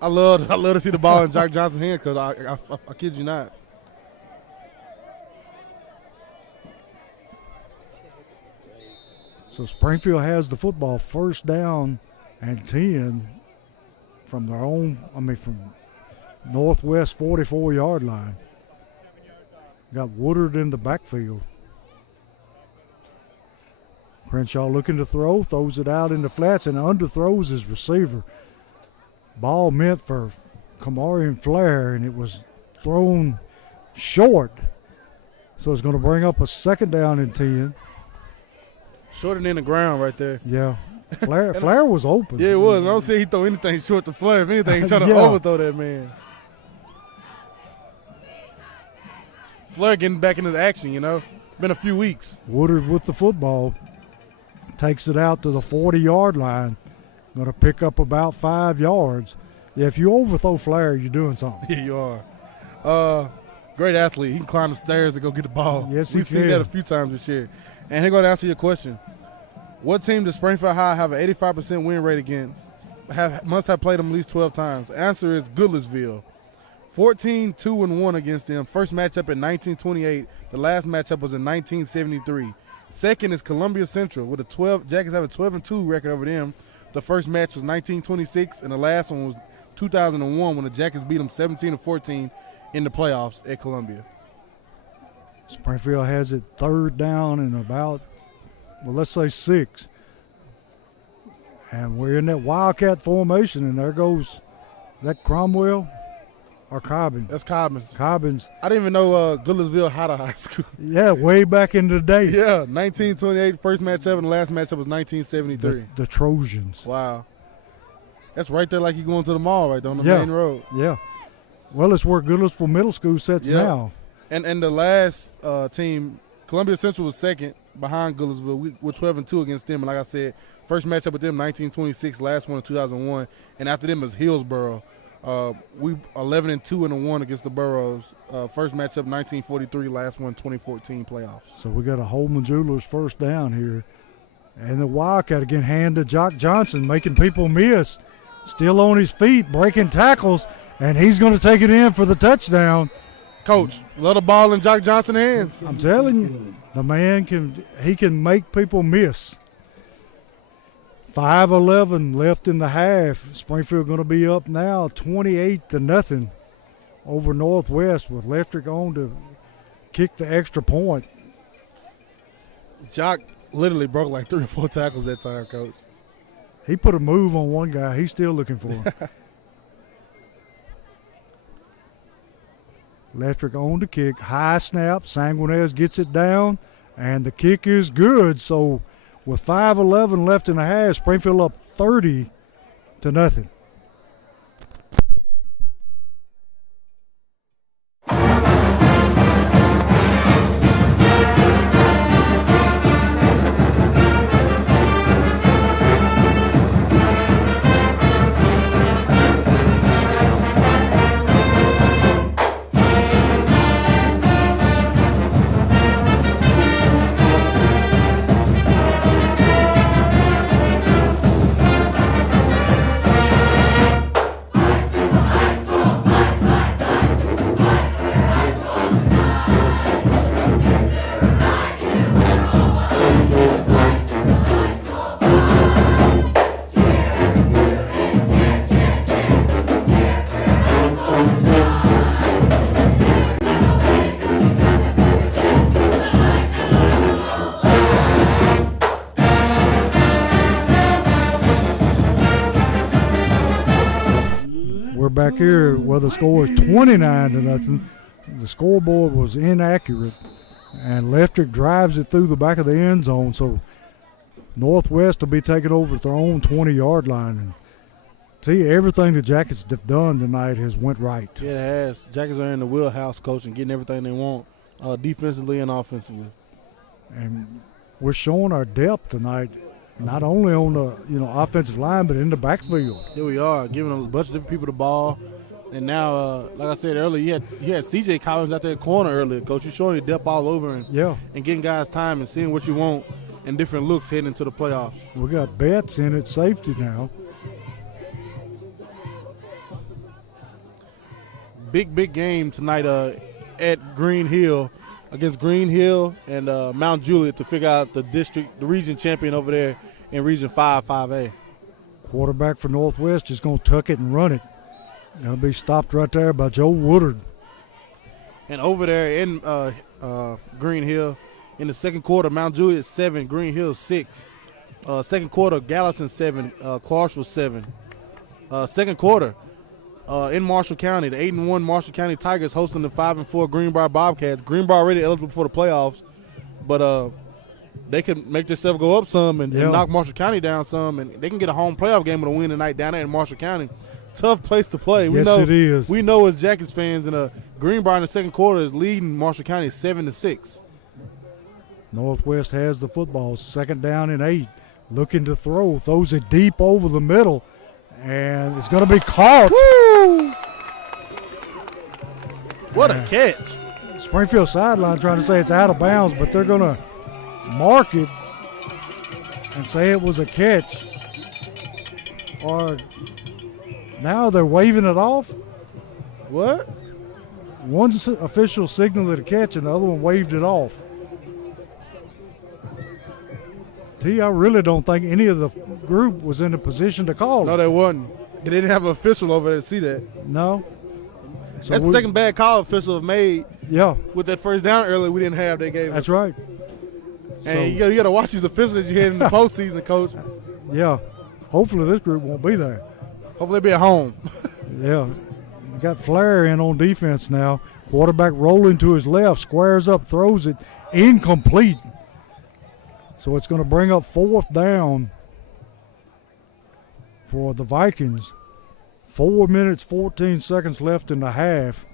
I love to see the ball in Jack Johnson's hand because I kid you not. So Springfield has the football, first down and 10 from from Northwest 44-yard line. Got Woodard in the backfield. Crenshaw looking to throw, throws it out in the flats and underthrows his receiver. Ball meant for Kamarian Flair, and it was thrown short. So it's going to bring up a second down and 10. Shorter than the ground right there. Yeah. Flair was open. Yeah, it was. I don't see he throw anything short to Flair. If anything, he's trying to overthrow that man. Flair getting back into action, Been a few weeks. Woodard with the football. Takes it out to the 40-yard line. Going to pick up about 5 yards. Yeah, if you overthrow Flair, you're doing something. Yeah, you are. Great athlete. He can climb the stairs to go get the ball. Yes, he We've seen that a few times this year. And he's going to answer your question. What team does Springfield High have an 85% win rate against? Must have played them at least 12 times. The answer is Goodlettsville. 14-2-1 against them. First matchup in 1928. The last matchup was in 1973. Second is Columbia Central with a 12. Jackets have a 12-2 record over them. The first match was 1926, and the last one was 2001 when the Jackets beat them 17-14 in the playoffs at Columbia. Springfield has it third down and about, let's say 6. And we're in that Wildcat formation, and there goes that Cromwell or Cobbins. That's Cobbins. Cobbins. I didn't even know Goodlettsville had a high school. Yeah, way back in the day. Yeah, 1928, first matchup, and the last matchup was 1973. The Trojans. Wow. That's right there like you're going to the mall right there on the main road. Yeah. Well, it's where Goodlettsville Middle School sits now. And the last team, Columbia Central was second behind Goodlettsville. We're 12-2 against them. And like I said, first matchup with them, 1926, last one in 2001. And after them is Hillsboro. We 11-2-1 against the Burros. First matchup 1943, last one 2014 playoffs. So we got a Holman Jewelers first down here. And the Wildcat again hand to Jock Johnson, making people miss. Still on his feet, breaking tackles, and he's going to take it in for the touchdown. Coach, let the ball in Jock Johnson's hands. I'm telling you, the man can make people miss. 5:11 left in the half. Springfield going to be up now 28-0 over Northwest with Leftrick on to kick the extra point. Jock literally broke like 3 or 4 tackles that time, Coach. He put a move on one guy. He's still looking for him. Leftrick on the kick. High snap. Sanguinez gets it down, and the kick is good. So with 5:11 left in the half, Springfield up 30-0. We're back here where the score is 29-0. The scoreboard was inaccurate, and Leftrick drives it through the back of the end zone. So Northwest will be taking over at their own 20-yard line. And see, everything the Jackets have done tonight has went right. Yeah, it has. Jackets are in the wheelhouse, Coach, and getting everything they want, defensively and offensively. And we're showing our depth tonight, not only on the offensive line, but in the backfield. Here we are, giving a bunch of different people the ball. And now, like I said earlier, you had C.J. Collins out there corner earlier, Coach. You're showing your depth all over and getting guys time and seeing what you want and different looks heading into the playoffs. We got Betts in at safety now. Big game tonight at Green Hill, against Green Hill and Mount Juliet to figure out the region champion over there in Region 5A. Quarterback for Northwest is going to tuck it and run it. Going to be stopped right there by Joe Woodard. And over there in Green Hill, in the second quarter, Mount Juliet 7, Green Hill 6. Second quarter, Gallatin 7, Clarksville 7. Second quarter, in Marshall County, the 8-1 Marshall County Tigers hosting the 5-4 Greenbrier Bobcats. Greenbrier already eligible for the playoffs, but they can make themselves go up some and knock Marshall County down some, and they can get a home playoff game with a win tonight down there in Marshall County. Tough place to play. It is. We know as Jackets fans, and Greenbrier in the second quarter is leading Marshall County 7-6. Northwest has the football, 2nd down and 8. Looking to throw, throws it deep over the middle, and it's going to be caught. Woo! What a catch. Springfield sideline trying to say it's out of bounds, but they're going to mark it and say it was a catch. Or now they're waving it off. What? One official signaled it a catch and the other one waved it off. I really don't think any of the group was in a position to call it. No, they wasn't. They didn't have an official over there to see that. No. So that's the second bad call official have made. Yeah. With that first down earlier, we didn't have that game. That's right. And you got to watch these officials as you head in the postseason, Coach. Yeah. Hopefully this group won't be there. Hopefully they'll be at home. Yeah. We got Flair in on defense now. Quarterback rolling to his left, squares up, throws it, incomplete. So it's going to bring up 4th down for the Vikings. 4 minutes, 14 seconds left in the half.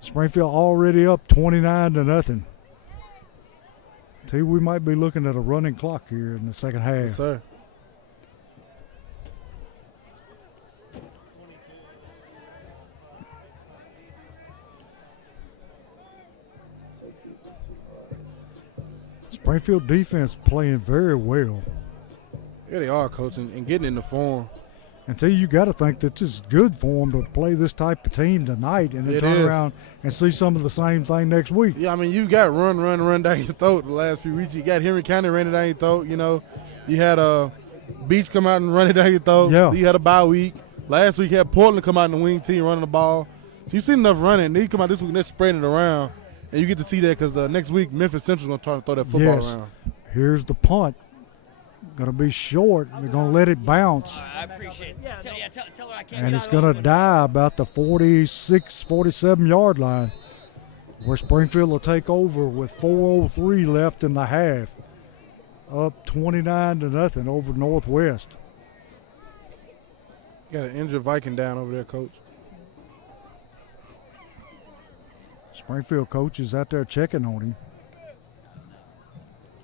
Springfield already up 29-0. We might be looking at a running clock here in the second half. Yes, sir. Springfield defense playing very well. Yeah, they are, Coach, and getting in the form. Until you got to think that it's good for them to play this type of team tonight and then turn around and see some of the same thing next week. Yeah, I mean, you got run down your throat the last few weeks. You got Henry County running down your throat. You know, you had Beach come out and run it down your throat. Yeah. You had a bye week. Last week you had Portland come out in the wing team running the ball. So you've seen enough running. Then you come out this week and they're spreading it around. And you get to see that because next week Memphis Central's going to try to throw that football around. Here's the punt. Going to be short. They're going to let it bounce. I appreciate it. Tell her I can't. And it's going to die about the 46, 47-yard line, where Springfield will take over with 4:03 left in the half. Up 29-0 over Northwest. Got an injured Viking down over there, Coach. Springfield coach is out there checking on him.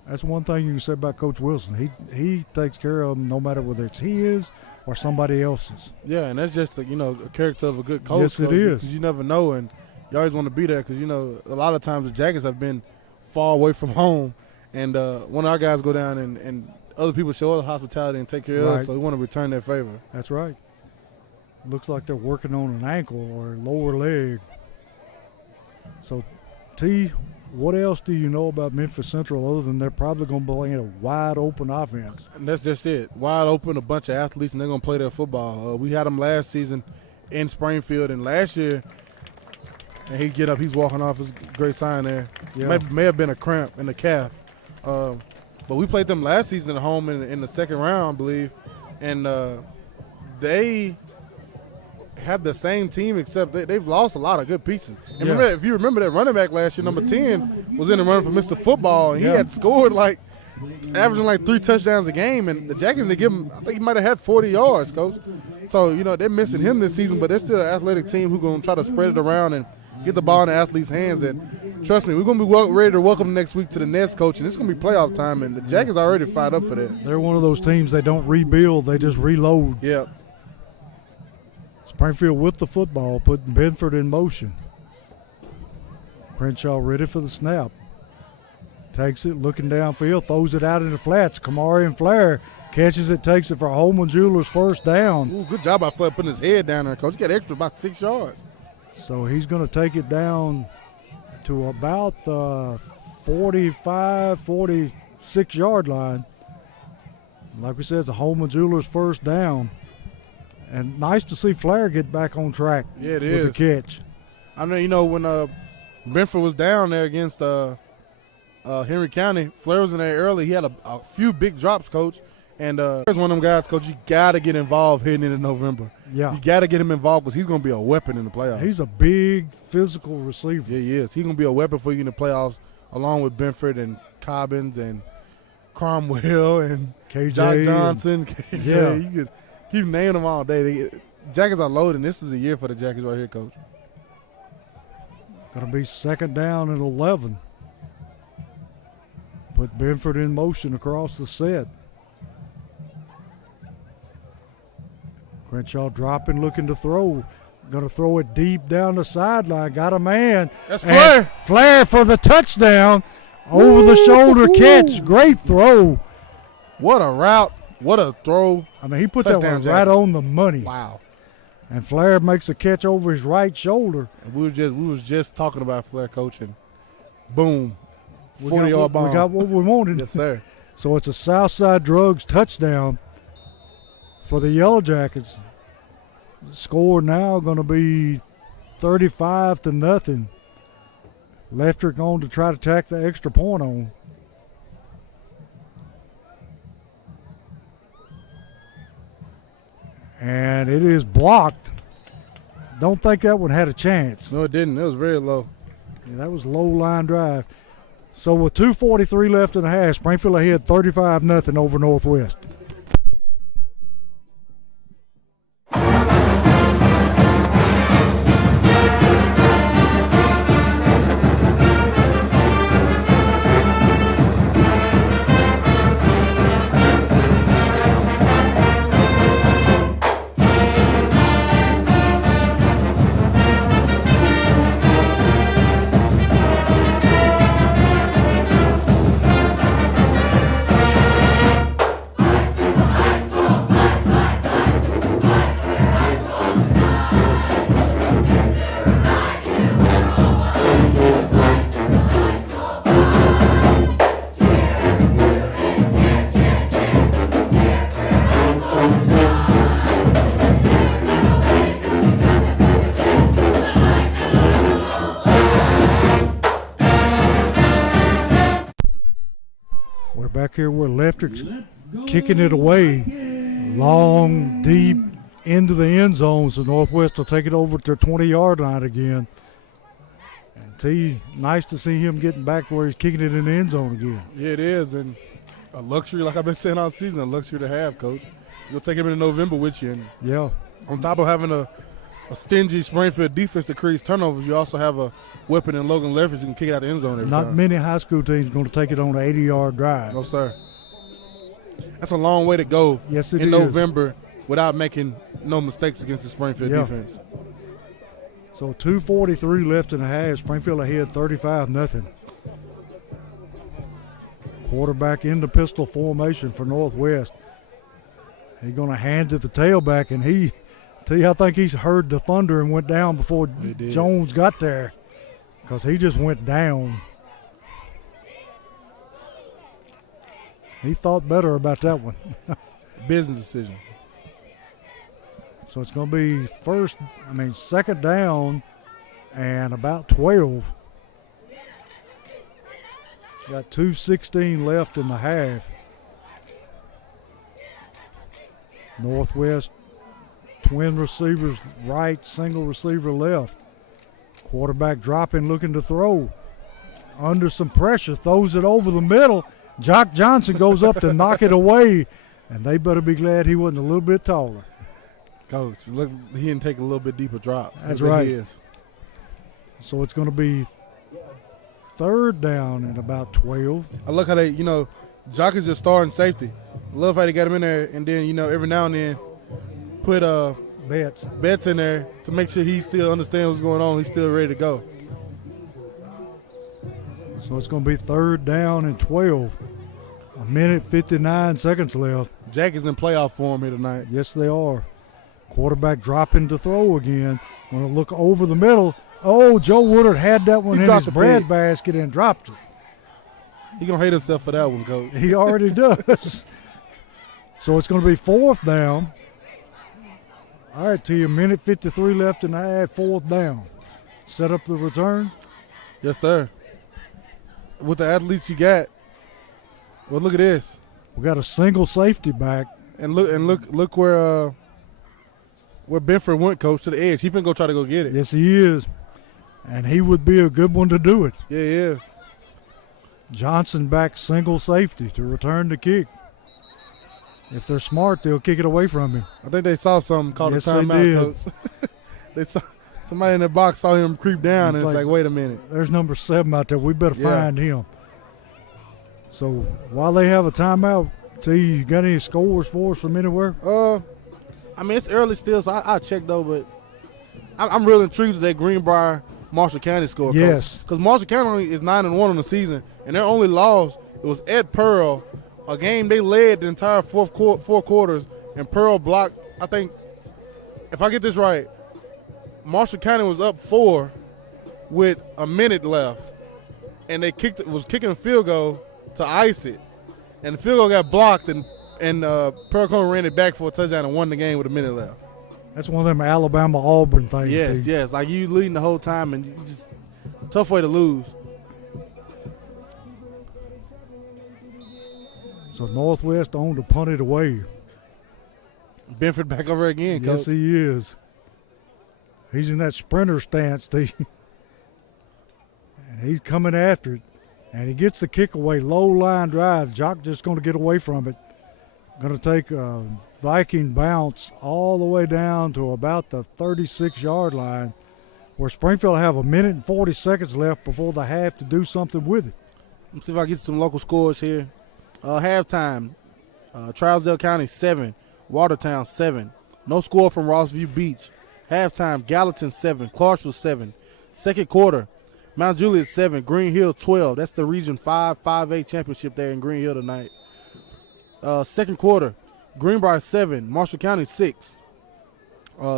That's one thing you can say about Coach Wilson. He takes care of them no matter whether it's his or somebody else's. Yeah, and that's just a character of a good coach. Yes, it is. Because you never know, and you always want to be there because, a lot of times the Jackets have been far away from home, and one of our guys go down and other people show us hospitality and take care of us, so we want to return that favor. That's right. Looks like they're working on an ankle or a lower leg. So, T, what else do you know about Memphis Central other than they're probably going to be playing a wide-open offense? And that's just it. Wide open, a bunch of athletes, and they're going to play their football. We had them last season in Springfield, and last year, and he'd get up, he's walking off. It's a great sign there. Yeah. May have been a cramp in the calf. But we played them last season at home in the second round, I believe, and they have the same team except they've lost a lot of good pieces. And remember, if you remember that running back last year, number 10, was in the run for Mr. Football, and he had scored averaging 3 touchdowns a game, and the Jackets, they give him, I think he might have had 40 yards, Coach. So, they're missing him this season, but they're still an athletic team who's going to try to spread it around and get the ball in the athletes' hands. And trust me, we're going to be ready to welcome next week to the Nets, Coach, and it's going to be playoff time, and the Jackets are already fired up for that. They're one of those teams, they don't rebuild, they just reload. Yeah. Springfield with the football, putting Benford in motion. Crenshaw ready for the snap. Takes it, looking downfield, throws it out in the flats. Kamari and Flair catches it, takes it for Holman Jewelers' first down. Ooh, good job by Flair putting his head down there, Coach. He got extra about 6 yards. So he's going to take it down to about the 45, 46-yard line. Like we said, it's a Holman Jewelers' first down. And nice to see Flair get back on track with the catch. I mean, when Benford was down there against Henry County, Flair was in there early. He had a few big drops, Coach. And there's one of them guys, Coach, you got to get involved heading into November. Yeah. You got to get him involved because he's going to be a weapon in the playoffs. He's a big physical receiver. Yeah, he is. He's going to be a weapon for you in the playoffs along with Benford and Cobbins and Cromwell and KJ Jock Johnson. KJ. Yeah. You could keep naming them all day. Jackets are loaded. This is a year for the Jackets right here, Coach. Going to be second down and 11. Put Benford in motion across the set. Crenshaw dropping, looking to throw. Going to throw it deep down the sideline. Got a man. That's Flair. And Flair for the touchdown. Over the shoulder catch. Great throw. What a route. What a throw. I mean, he put that one right on the money. Wow. And Flair makes a catch over his right shoulder. And we was just talking about Flair, Coach, and boom, 40-yard bomb. We got what we wanted. Yes, sir. So it's a Southside Drugs touchdown for the Yellow Jackets. Score now going to be 35-0. Leftrick on to try to tack the extra point on. And it is blocked. Don't think that one had a chance. No, it didn't. It was very low. Yeah, that was low line drive. So with 2:43 left in the half, Springfield ahead 35-0 over Northwest. here where Electric's kicking it away. Long, deep into the end zone. So Northwest will take it over to their 20-yard line again. And T, nice to see him getting back where he's kicking it in the end zone again. Yeah, it is. And a luxury, like I've been saying all season, a luxury to have, Coach. You'll take him into November with you. And Yeah. on top of having a stingy Springfield defense that creates turnovers, you also have a weapon in Logan Leverage. You can kick it out the end zone every Not time. many high school teams going to take it on an 80-yard drive. No, sir. That's a long way to go Yes, it in is. November without making no mistakes against the Springfield Yeah. defense. So 2:43 left in the half. Springfield ahead 35-0. Quarterback in the pistol formation for Northwest. He's going to hand it to the tailback, and I think he's heard the thunder and went down before did. Jones got there because he just went down. He thought better about that one. Business decision. So it's going to be second down and about 12. Got 2:16 left in the half. Northwest, twin receivers right, single receiver left. Quarterback dropping, looking to throw. Under some pressure, throws it over the middle. Jock Johnson goes up to knock it away, and they better be glad he wasn't a little bit taller. Coach, look, he didn't take a little bit deeper drop. That's what right. He is. So it's going to be third down and about 12. I look how they, Jock is just starting safety. I love how they got him in there, and then, every now and then put bets in there to make sure he still understands what's going on. He's still ready to go. So it's going to be third down and 12. 1:59 left. Jack is in playoff form here tonight. Yes, they are. Quarterback dropping to throw again. Going to look over the middle. Oh, Joe Woodard had that one He in dropped his the bread pick. basket and dropped it. He going to hate himself for that one, Coach. He already does. So it's going to be fourth down. All right, T, 1:53 left in the half, fourth down. Set up the return. Yes, sir. With the athletes you got, well, look at this. We got a single safety back. And look where Benford went, Coach, to the edge. He finna go try to go get it. Yes, he is. And he would be a good one to do it. Yeah, he is. Johnson back single safety to return the kick. If they're smart, they'll kick it away from him. I think they saw something called Yes, a they timeout, did. Coach. They saw somebody in the box saw him creep down, It's and it's like- like, wait a minute. There's number 7 out there. We better Yeah. find him. So while they have a timeout, T, you got any scores for us from anywhere? It's early still, so I check though, but I'm real intrigued with that Greenbrier Marshall County score. Yes. Because Marshall County is 9-1 on the season, and their only loss was at Pearl, a game they led the entire four quarters, and Pearl blocked. I think, if I get this right, Marshall County was up 4 with a minute left, and they was kicking a field goal to ice it, and the field goal got blocked, and Pearl County ran it back for a touchdown and won the game with a minute left. That's one of them Alabama-Auburn things. Yes, T. yes. Like you leading the whole time, and you just tough way to lose. So Northwest on to punt it away. Benford back over again, Yes, Coach. he is. He's in that sprinter stance, T. And he's coming after it. And he gets the kick away, low line drive. Jock just going to get away from it. Going to take a Viking bounce all the way down to about the 36-yard line, where Springfield will have 1:40 left before the half to do something with it. Let's see if I get some local scores here. Halftime, Trousdale County 7, Watertown 7. No score from Rossview Beach. Halftime, Gallatin 7, Clarksville 7. Second quarter, Mount Juliet 7, Green Hill 12. That's the Region 5-5A championship there in Green Hill tonight. Second quarter, Greenbrier 7, Marshall County 6.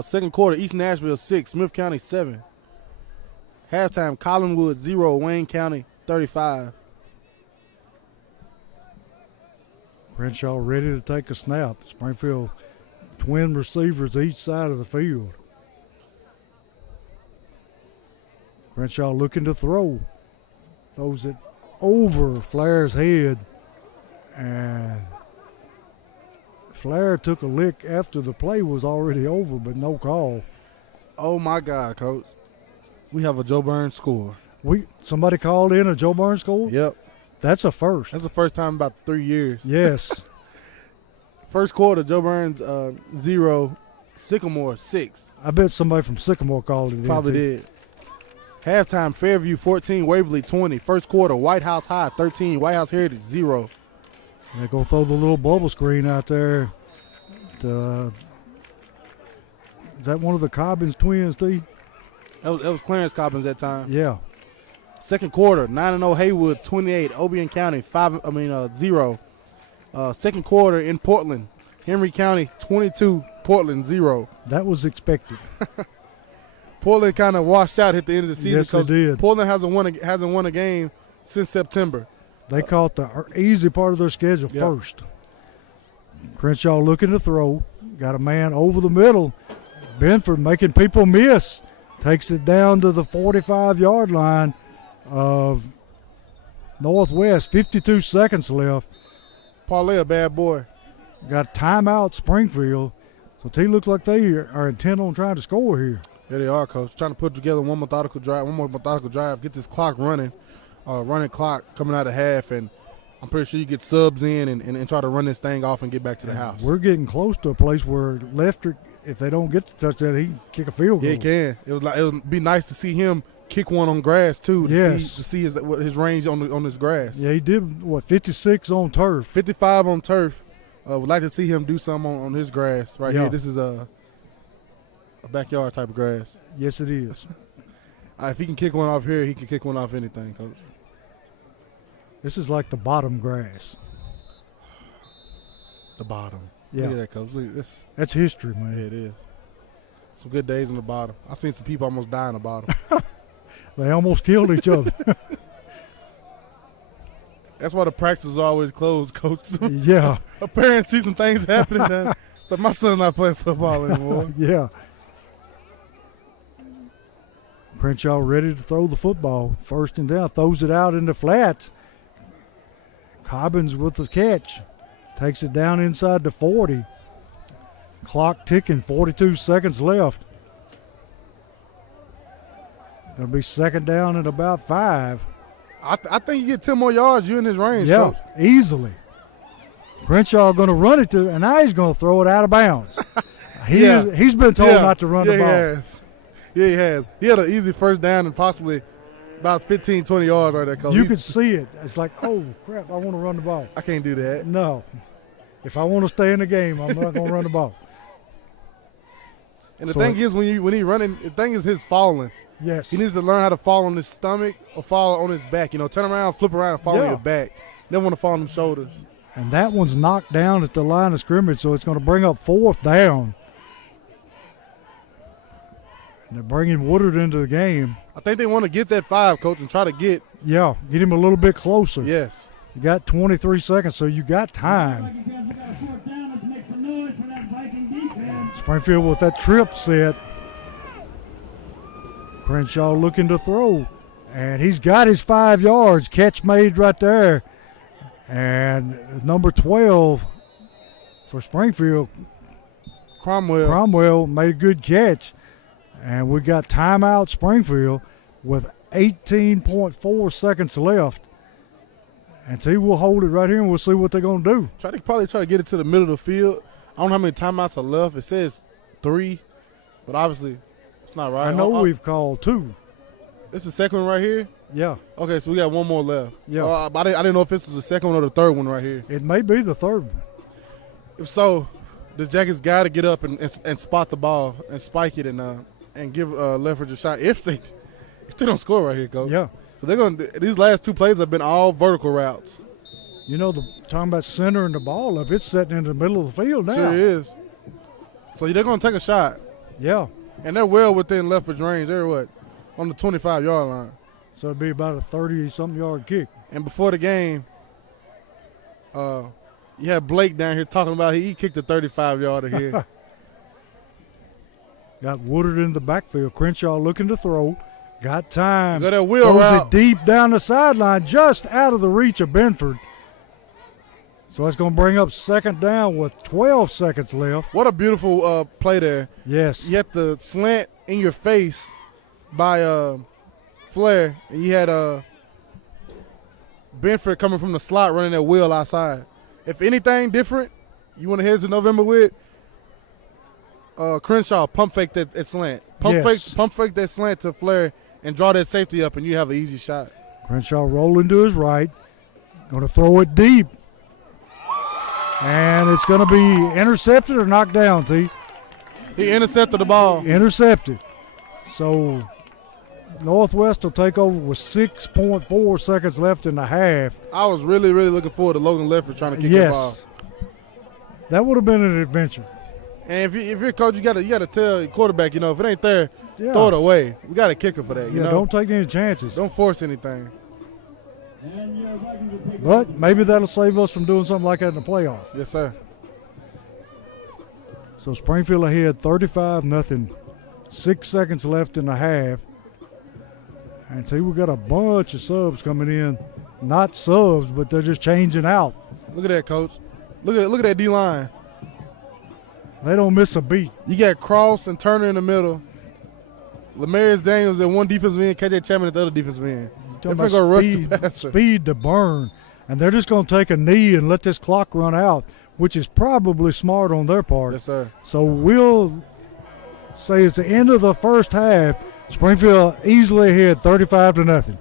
Second quarter, East Nashville 6, Smith County 7. Halftime, Collinwood 0, Wayne County 35. Crenshaw ready to take a snap. Springfield twin receivers each side of the field. Crenshaw looking to throw. Throws it over Flair's head. And Flair took a lick after the play was already over, but no call. Oh, my God, Coach. We have a Joe Burns score. Somebody called in a Joe Burns score? Yep. That's a first. That's the first time in about 3 years. Yes. First quarter, Joe Burns 0, Sycamore 6. I bet somebody from Sycamore called it. Probably did. Halftime, Fairview 14, Waverly 20. First quarter, White House High 13, White House Heritage 0. They're going to throw the little bubble screen out there. Is that one of the Cobbins twins, Steve? That was Clarence Cobbins that time. Yeah. Second quarter, 9-0 Haywood 28, Obion County 0. Second quarter in Portland, Henry County 22, Portland 0. That was expected. Portland kind of washed out at the end of the season. Yes, they did. Portland hasn't won a game since September. They caught the easy part of their schedule first. Crenshaw looking to throw. Got a man over the middle. Benford making people miss. Takes it down to the 45-yard line of Northwest. 52 seconds left. Parlay a bad boy. Got timeout Springfield. So T looks like they are intent on trying to score here. Yeah, they are, Coach. Trying to put together one more methodical drive, get this clock running, running clock coming out of half, and I'm pretty sure you get subs in and try to run this thing off and get back to the house. We're getting close to a place where Lefter, if they don't get the touchdown, he can kick a field goal. Yeah, he can. It would be nice to see him kick one on grass too. To see his range on this grass. Yeah, he did 56 on turf, 55 on turf. Would like to see him do something on his grass right here. This is a backyard type of grass. Yes, it is. If he can kick one off here, he can kick one off anything, Coach. This is like the bottom grass. The bottom. Yeah. Look at that, Coach. Look at this. That's history, man. Yeah, it is. Some good days on the bottom. I've seen some people almost die on the bottom. They almost killed each other. That's why the practice is always closed, Coach. Yeah. A parent see some things happening now. But my son's not playing football anymore. Yeah. Crenshaw ready to throw the football. First and down. Throws it out in the flats. Cobbins with the catch. Takes it down inside the 40. Clock ticking. 42 seconds left. Going to be second down at about 5. I think you get 10 more yards, you're in his range, Yeah, Coach. easily. Crenshaw going to run it to, and now he's going to throw it out of bounds. He's been told not to run the ball. He has. Yeah, he has. He had an easy first down and possibly about 15, 20 yards right there, Coach. You could see it. It's like, oh, crap, I want to run the ball. I can't do that. No. If I want to stay in the game, I'm not going to run the ball. And the thing is, when he running, the thing is his falling. Yes. He needs to learn how to fall on his stomach or fall on his back. Turn around, flip around, and fall on your back. Never want to fall on them shoulders. And that one's knocked down at the line of scrimmage, so it's going to bring up fourth down. And they're bringing Woodard into the game. I think they want to get that 5, Coach, and try to get. Yeah, get him a little bit closer. Yes. You got 23 seconds, so you got time. Springfield with that trip set. Crenshaw looking to throw. And he's got his 5 yards. Catch made right there. And number 12 for Springfield, Cromwell made a good catch. And we got timeout Springfield with 18.4 seconds left. And see, we'll hold it right here and we'll see what they're going to do. Probably try to get it to the middle of the field. I don't know how many timeouts are left. It says 3, but obviously it's not right. I know we've called 2. It's the second one right here? Yeah. Okay, so we got one more left. Yeah. I didn't know if this was the second one or the third one right here. It may be the third one. If so, the Jackets got to get up and spot the ball and spike it and give Leffridge a shot if they don't score right here, Coach. Yeah. So these last 2 plays have been all vertical routes. Talking about centering the ball up, it's sitting in the middle of the field now. Sure is. So they're going to take a shot. Yeah. And they're well within Leffridge range. They're on the 25-yard line. So it'd be about a 30-something yard kick. And before the game, you had Blake down here talking about he kicked a 35-yarder here. Got Woodard in the backfield. Crenshaw looking to throw. Got time. Got that wheel Throws route. it deep down the sideline, just out of the reach of Benford. So it's going to bring up second down with 12 seconds left. What a beautiful play there. Yes. You had the slant in your face by Flair, and you had Benford coming from the slot running that wheel outside. If anything different, you want to head to November with Crenshaw, pump fake that slant. Pump fake that slant to Flair and draw that safety up, and you have an easy shot. Crenshaw rolling to his right. Going to throw it deep. And it's going to be intercepted or knocked down, T. He intercepted the ball. Intercepted. So Northwest will take over with 6.4 seconds left in the half. I was really, really looking forward to Logan Leffert trying to kick that ball. That would have been an adventure. And if you're a coach, you gotta tell your quarterback, if it ain't there, throw it away. We got a kicker for that. Don't take any chances. Don't force anything. But maybe that'll save us from doing something like that in the playoffs. Yes, sir. So Springfield ahead 35-0. 6 seconds left in the half. And see, we got a bunch of subs coming in. Not subs, but they're just changing out. Look at that, coach. Look at that D-line. They don't miss a beat. You got Cross and Turner in the middle. Lamarius Daniels at one defensive end, KJ Chapman at the other defensive end. They're going to rush the passer. Speed to burn. And they're just going to take a knee and let this clock run out, which is probably smart on their part. Yes, sir. So we'll say it's the end of the first half. Springfield easily ahead 35-0.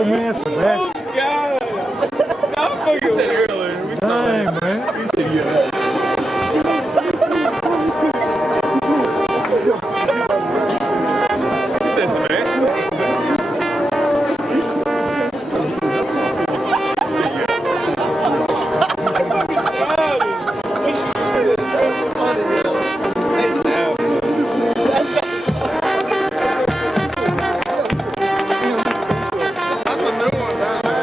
compliment, Sebastian. God. No, I'm fucking said earlier. We saw Dang, that. man. He said, yeah. He said Sebastian. That's a new one, man.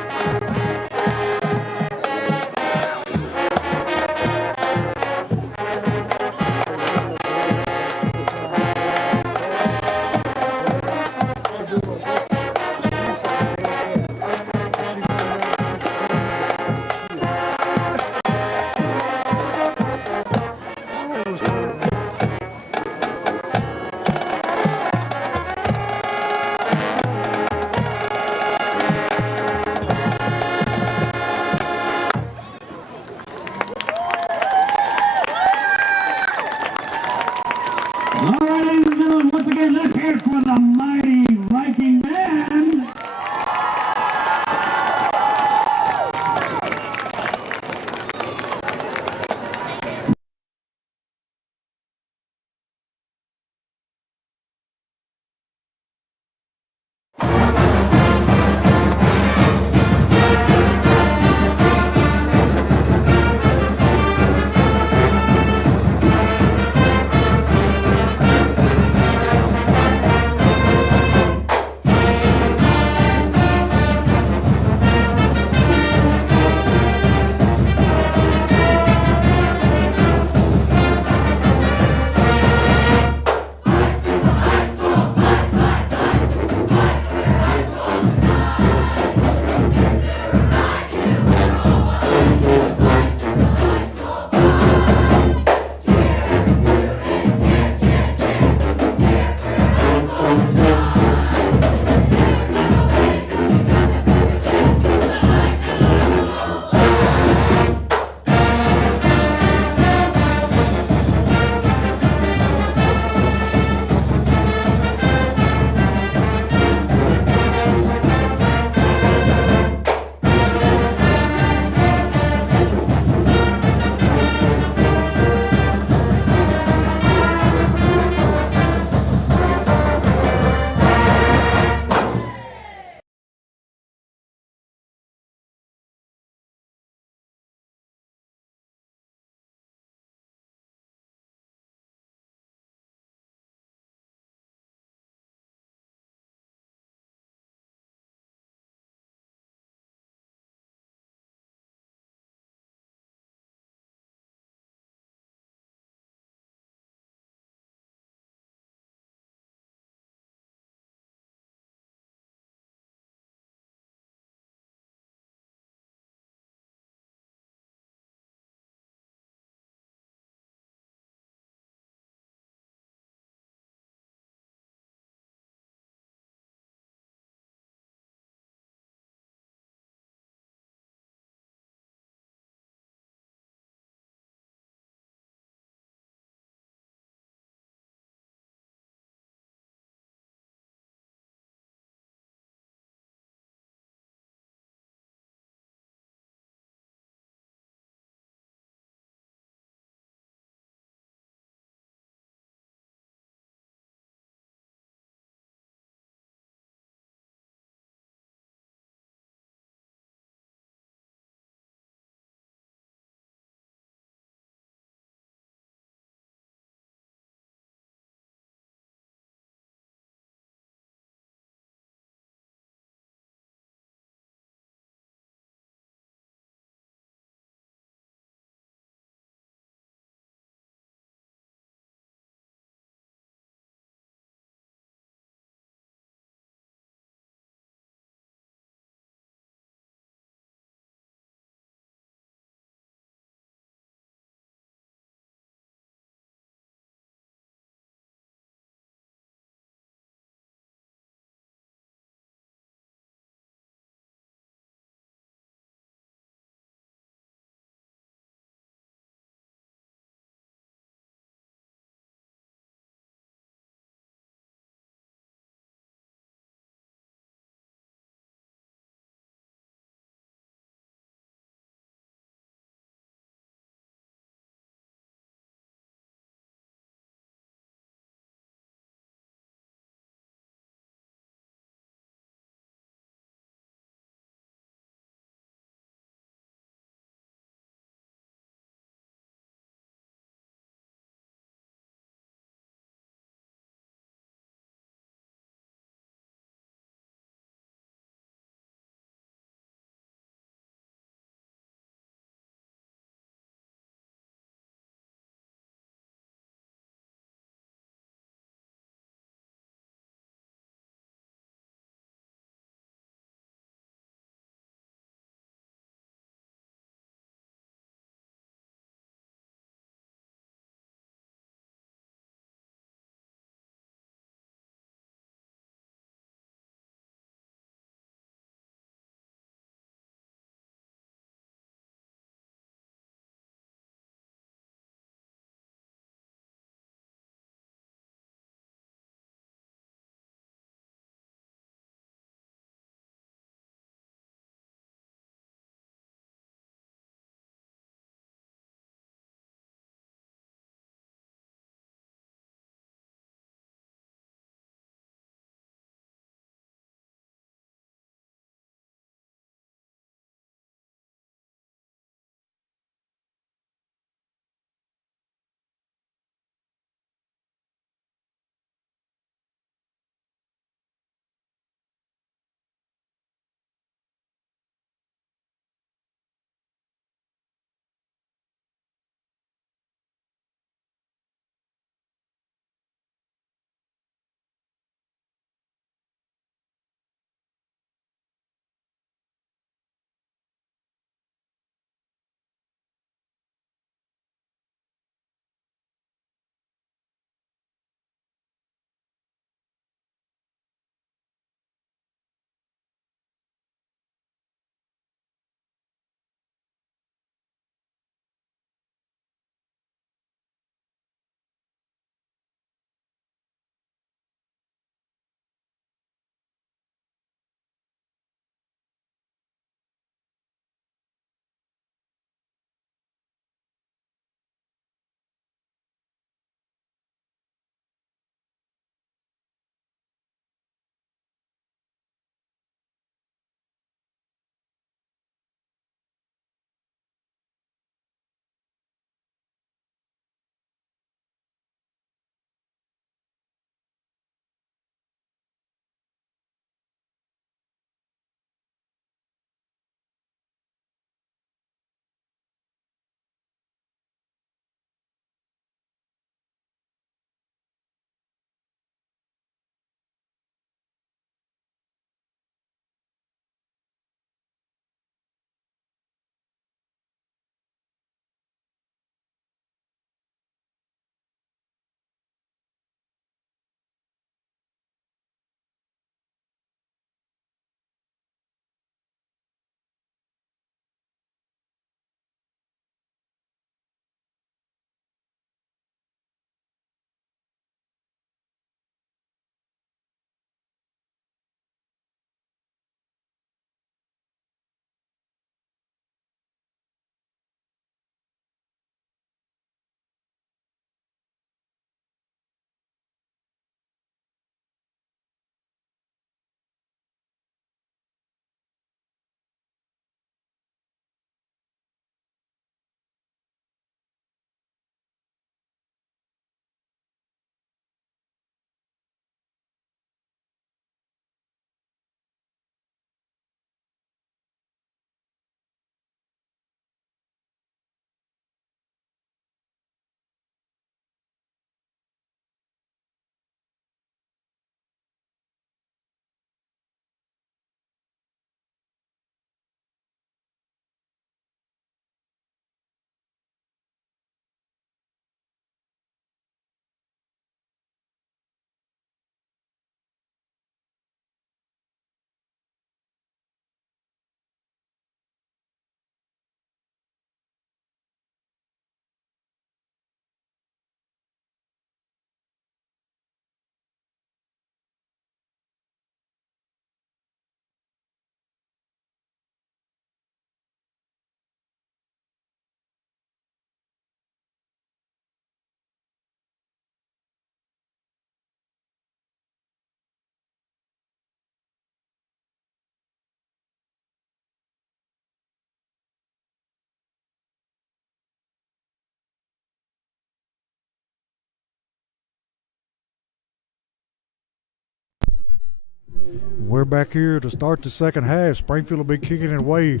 We're back here to start the second half. Springfield will be kicking it away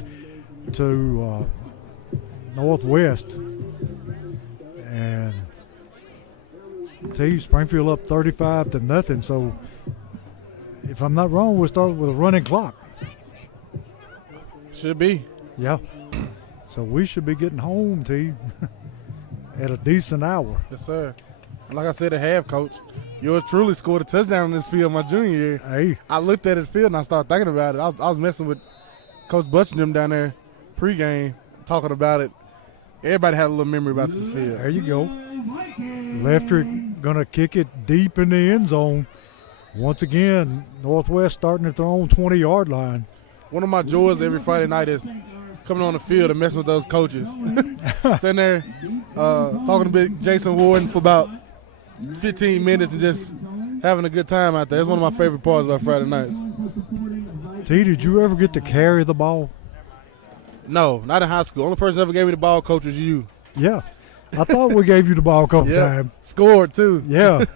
to Northwest. And Springfield up 35-0. So if I'm not wrong, we'll start with a running clock. Should be. Yeah. So we should be getting home, T, at a decent hour. Yes, sir. And like I said at half, Coach, yours truly scored a touchdown in this field my junior year. Hey. I looked at his field and I started thinking about it. I was messing with Coach Butch and them down there pregame, talking about it. Everybody had a little memory about this field. There you go. Leftrick going to kick it deep in the end zone. Once again, Northwest starting at their own 20-yard line. One of my joys every Friday night is coming on the field and messing with those coaches. Sitting there talking to big Jason Warden for about 15 minutes and just having a good time out there. It's one of my favorite parts about Friday nights. T, did you ever get to carry the ball? No, not in high school. Only person that ever gave me the ball, Coach, was you. Yeah. I thought we gave you the ball a couple times. Scored, too. Yeah.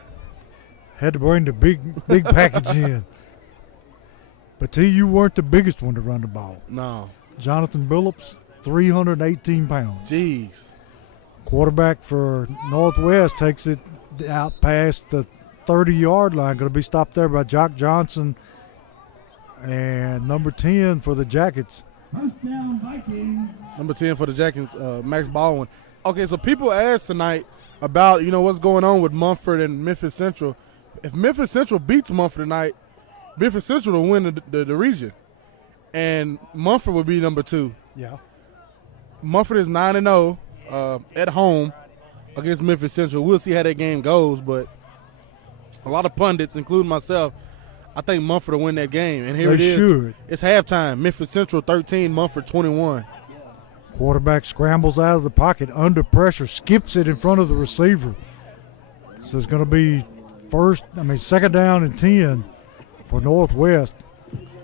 Had to bring the big package in. But T, you weren't the biggest one to run the ball. No. Jonathan Billups, 318 pounds. Jeez. Quarterback for Northwest takes it out past the 30-yard line. Going to be stopped there by Jock Johnson. And number 10 for the Jackets. First down, Vikings. Number 10 for the Jackets, Max Baldwin. Okay, so people asked tonight about, what's going on with Mumford and Memphis Central. If Memphis Central beats Mumford tonight, Memphis Central will win the region. And Mumford will be number 2. Yeah. Mumford is 9-0 at home against Memphis Central. We'll see how that game goes, but a lot of pundits, including myself, I think Mumford will win that game. And here They it is. should. It's halftime. Memphis Central 13, Mumford 21. Quarterback scrambles out of the pocket under pressure, skips it in front of the receiver. So it's going to be second down and 10 for Northwest.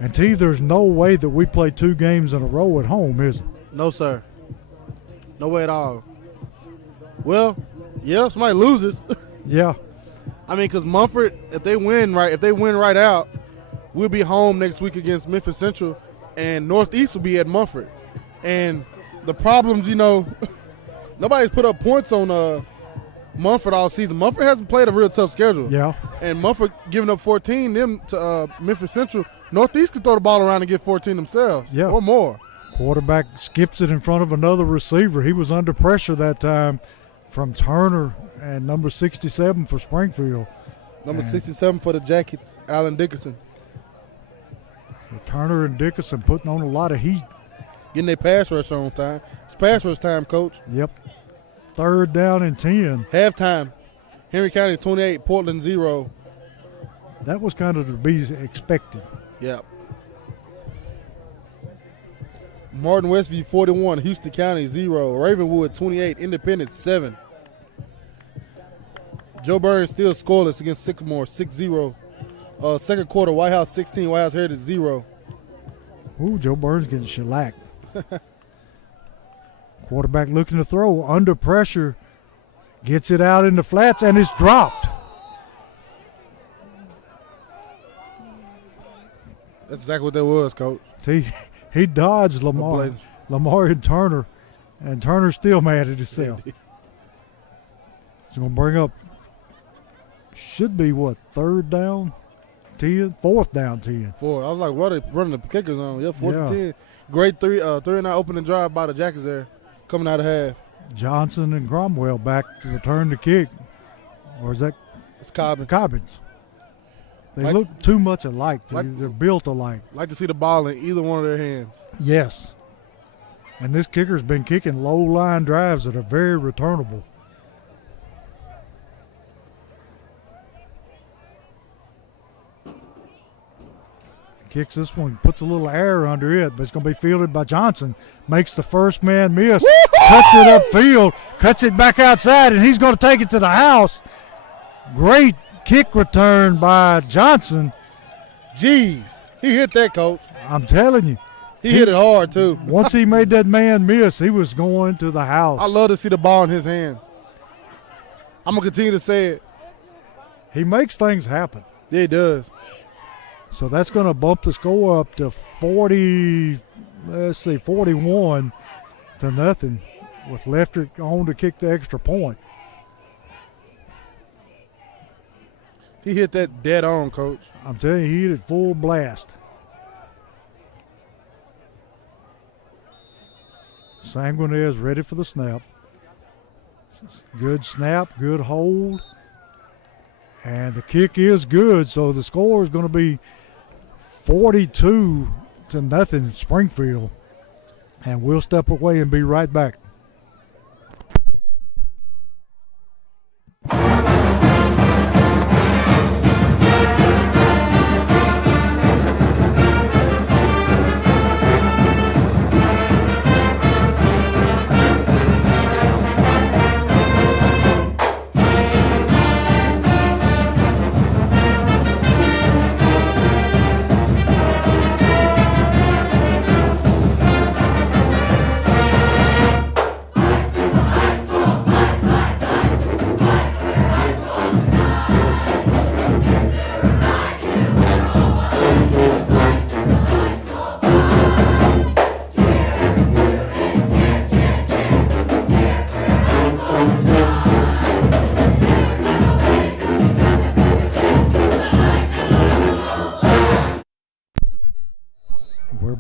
And T, there's no way that we play 2 games in a row at home, is it? No, sir. No way at all. Well, yeah, somebody loses. Yeah. I mean, because Mumford, if they win right out, we'll be home next week against Memphis Central, and Northeast will be at Mumford. And the problems, nobody's put up points on Mumford all season. Mumford hasn't played a real tough schedule. Yeah. And Mumford giving up 14 them to Memphis Central. Northeast could throw the ball around and get 14 themselves or more. Quarterback skips it in front of another receiver. He was under pressure that time from Turner and number 67 for Springfield. Number 67 for the Jackets, Allen Dickerson. So Turner and Dickerson putting on a lot of heat. Getting their pass rush on time. It's pass rush time, Coach. Yep. Third down and 10. Halftime. Henry County 28, Portland 0. That was kind of to be expected. Yep. Martin Westview 41, Houston County 0. Ravenwood 28, Independence 7. Joe Burns still scoreless against Sycamore 6-0. Second quarter, White House 16, White House Heritage 0. Ooh, Joe Burns getting shellacked. Quarterback looking to throw, under pressure, gets it out in the flats, and it's dropped. That's exactly what that was, Coach. He dodged Lamar and Turner, and Turner's still mad at himself. He's going to bring up, should be what, third down, 10? Fourth down, 10. 4. I was like, what are they running the kickers on? Yeah, 4 to 10. Great 3-and-out opening drive by the Jackets there, coming out of half. Johnson and Cromwell back to return the kick. Or is that? It's Cobbins. They look too much alike. They're built alike. Like to see the ball in either one of their hands. Yes. And this kicker's been kicking low-line drives that are very returnable. Kicks this one, puts a little air under it, but it's going to be fielded by Johnson. Makes the first man miss. Woo-hoo! Cuts it upfield, cuts it back outside, and he's going to take it to the house. Great kick return by Johnson. Jeez, he hit that, Coach. I'm telling you. He hit it hard, too. Once he made that man miss, he was going to the house. I love to see the ball in his hands. I'm going to continue to say it. He makes things happen. Yeah, he does. So that's going to bump the score up to 41 to nothing with Lefter on to kick the extra point. He hit that dead on, Coach. I'm telling you, he hit it full blast. Sanguinez ready for the snap. Good snap, good hold. And the kick is good, so the score is going to be 42 to nothing Springfield. And we'll step away and be right back.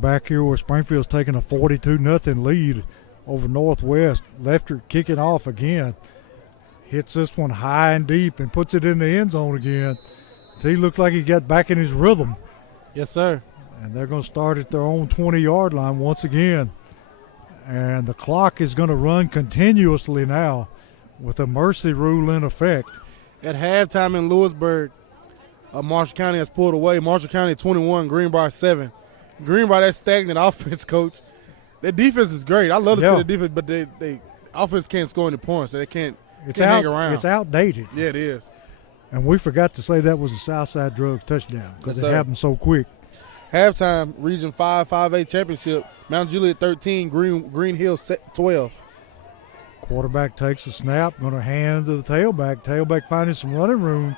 Back here where Springfield's taking a 42-0 lead over Northwest. Lefter kicking off again. Hits this one high and deep and puts it in the end zone again. He looks like he got back in his rhythm. Yes, sir. And they're going to start at their own 20-yard line once again. And the clock is going to run continuously now with a mercy rule in effect. At halftime in Lewisburg, Marshall County has pulled away. Marshall County 21, Greenbrier 7. Greenbrier, that stagnant offense, Coach. Their defense is great. I love to see the defense, but they offense can't score any points, so they can't hang around. It's outdated. Yeah, it is. And we forgot to say that was a Southside Drugs touchdown because it happened so quick. Halftime, Region 5, 5A championship. Mount Juliet 13, Green Hill 12. Quarterback takes the snap, going to hand to the tailback. Tailback finding some running room.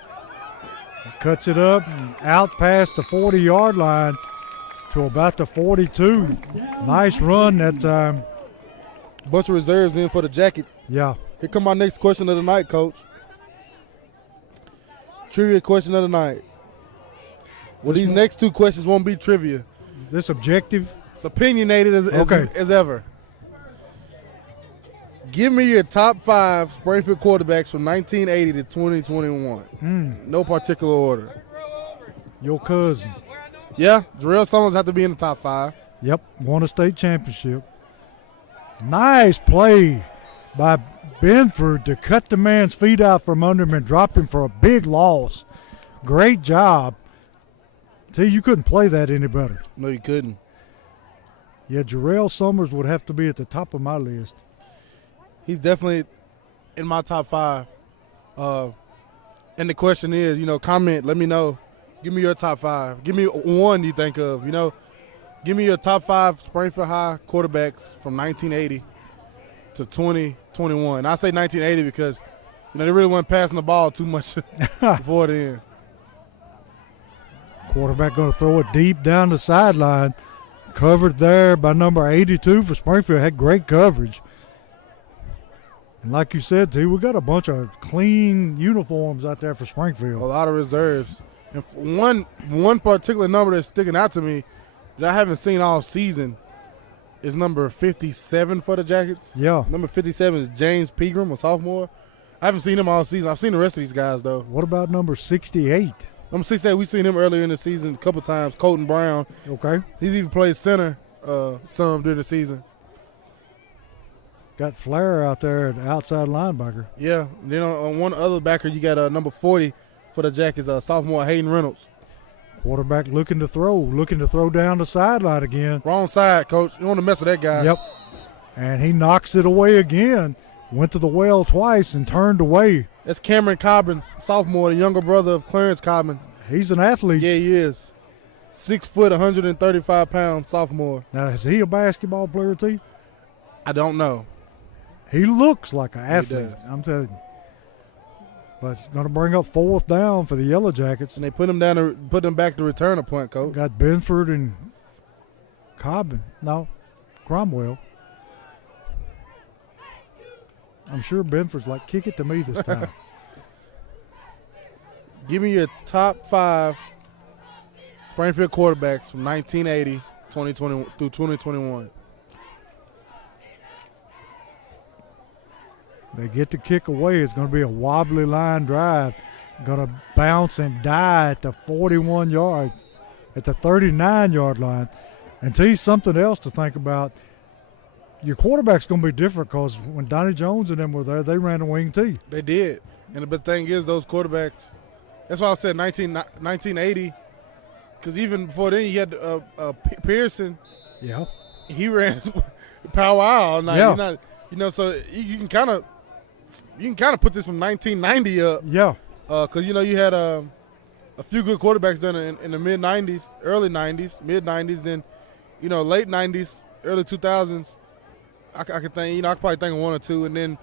Cuts it up and out past the 40-yard line to about the 42. Nice run that time. Bunch of reserves in for the Jackets. Yeah. Here come my next question of the night, Coach. Trivia question of the night. Well, these next two questions won't be trivia. This objective? It's opinionated as ever. Give me your top 5 Springfield quarterbacks from 1980 to 2021. No particular order. Your cousin. Yeah, Jarrell Summers have to be in the top 5. Yep, won a state championship. Nice play by Benford to cut the man's feet out from under him and drop him for a big loss. Great job. See, you couldn't play that any better. No, you couldn't. Yeah, Jarrell Summers would have to be at the top of my list. He's definitely in my top 5. And the question is, comment, let me know. Give me your top 5. Give me one you think of, Give me your top 5 Springfield High quarterbacks from 1980 to 2021. I say 1980 because, they really weren't passing the ball too much before then. Quarterback going to throw it deep down the sideline. Covered there by number 82 for Springfield. Had great coverage. And like you said, T, we got a bunch of clean uniforms out there for Springfield. A lot of reserves. And one particular number that's sticking out to me that I haven't seen all season is number 57 for the Jackets. Yeah. Number 57 is James Pegram, a sophomore. I haven't seen him all season. I've seen the rest of these guys, though. What about number 68? Number 68, we've seen him earlier in the season a couple times. Colton Brown. Okay. He's even played center some during the season. Got Flair out there at outside linebacker. Yeah. Then on one other backer, you got number 40 for the Jackets, sophomore Hayden Reynolds. Quarterback looking to throw down the sideline again. Wrong side, Coach. You don't want to mess with that guy. Yep. And he knocks it away again. Went to the well twice and turned away. That's Cameron Cobbins, sophomore, the younger brother of Clarence Cobbins. He's an athlete. Yeah, he is. 6 foot, 135 pounds, sophomore. Now, is he a basketball player, T? I don't know. He looks like an athlete. Does. I'm telling you. But it's going to bring up 4th down for the Yellow Jackets. And they put them back to return a point, Coach. Got Benford and Cromwell. I'm sure Benford's like, kick it to me this time. Give me your top 5 Springfield quarterbacks from 1980, 2020 through 2021. They get to kick away. It's going to be a wobbly line drive. Going to bounce and die at the 41 yard, at the 39-yard line. And tell you something else to think about. Your quarterback's going to be different because when Donnie Jones and them were there, they ran a wing tee. They did. And the thing is, those quarterbacks, that's why I said 1980, because even before then, you had Pearson. Yeah. He ran power all night. Yeah. So you can kind of put this from 1990 up. Yeah. Because, you had a few good quarterbacks done in the mid-'90s, early '90s, mid-'90s, then, late '90s, early 2000s. I could think, I could probably think of 1 or 2. And then,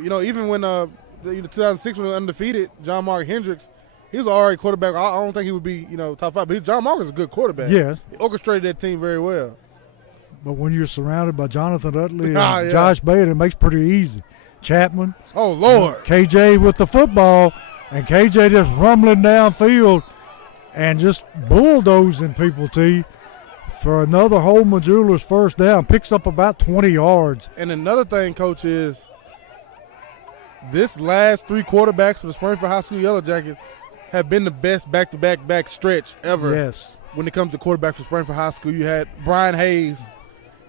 even when 2006 when we were undefeated, John Mark Hendricks, he was an all right quarterback. I don't think he would be, top 5. But John Mark was a good quarterback. Yes. He orchestrated that team very well. But when you're surrounded by Jonathan Utley and Josh Bader, it makes it pretty easy. Chapman. Oh, Lord. KJ with the football, and KJ just rumbling downfield and just bulldozing people, T, for another Holman Jewelers first down. Picks up about 20 yards. And another thing, Coach, is this last 3 quarterbacks for the Springfield High School Yellow Jackets have been the best back stretch ever. Yes. When it comes to quarterbacks for Springfield High School, you had Brian Hayes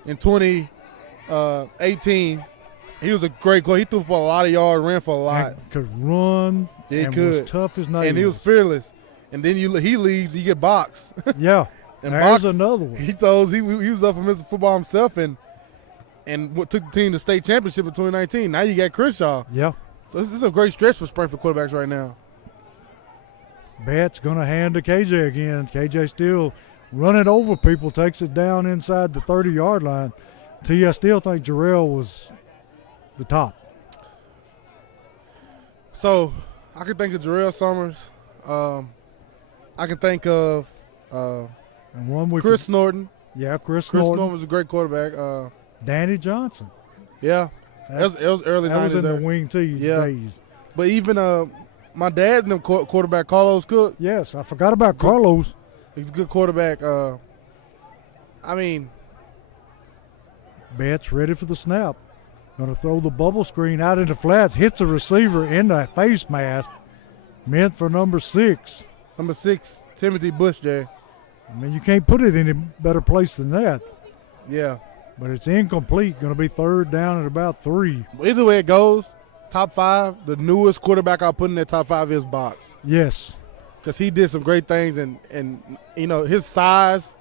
in 2018. He was a great goal. He threw for a lot of yards, ran for a lot. And could run. Yeah, he and could. Was tough as nails. And he was fearless. And then he leaves, you get Box. Yeah. And There's Box, another one. He was up for Mr. Football himself and took the team to state championship in 2019. Now you got Crenshaw. Yeah. So this is a great stretch for Springfield quarterbacks right now. Betts going to hand to KJ again. KJ still running over people, takes it down inside the 30-yard line. T, I still think Jarrell was the top. So I can think of Jarrell Summers. I can think of And one we Chris Norton. Yeah, Chris Chris Norton. Norton was a great quarterback. Danny Johnson. Yeah. It was early 90s. That was in there. the wing tee days. But even my dad and them quarterback, Carlos Cook. Yes, I forgot about Carlos. He's a good quarterback. Betts ready for the snap. Going to throw the bubble screen out into flats. Hits the receiver in the face mask. Meant for number 6. Number 6, Timothy Bush, Jay. I mean, you can't put it any better place than that. Yeah. But it's incomplete. Going to be 3rd down at about 3. Either way it goes, top 5, the newest quarterback I'll put in that top 5 is Box. Yes. Because he did some great things, and his size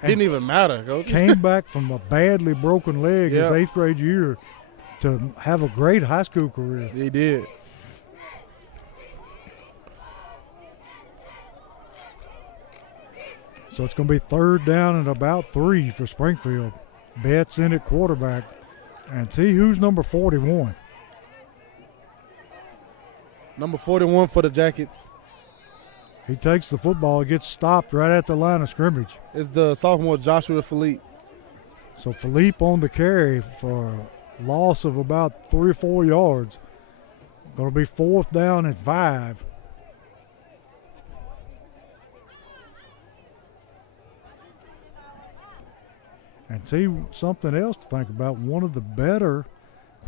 didn't even matter, Coach. Came back from a badly broken leg his 8th grade year to have a great high school career. He did. So it's going to be 3rd down and about 3 for Springfield. Betts in at quarterback. And T, who's number 41? Number 41 for the Jackets He takes the football, gets stopped right at the line of scrimmage. is the sophomore Joshua Philippe. So Philippe on the carry for a loss of about 3 or 4 yards. Going to be 4th down and 5. And see, something else to think about, one of the better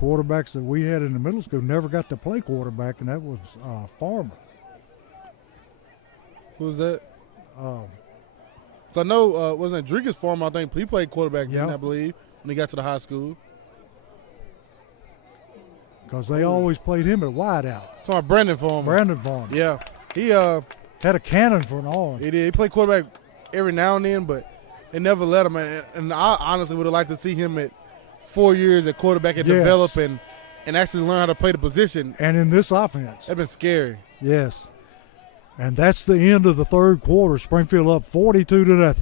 quarterbacks that we had in the middle school never got to play quarterback, and that was Farmer. Who was that? So I know, wasn't it Drickus Farmer? I think he played quarterback then, I believe, when he got to the high school. Because they always played him at wideout. Talking about Brandon Farmer. Brandon Farmer. Yeah. He had a cannon for an arm. He did. He played quarterback every now and then, but they never let him. And I honestly would have liked to see him at 4 years at quarterback and develop and actually learn how to play the position. And in this offense. That'd been scary. Yes. And that's the end of the 3rd quarter. Springfield up 42-0.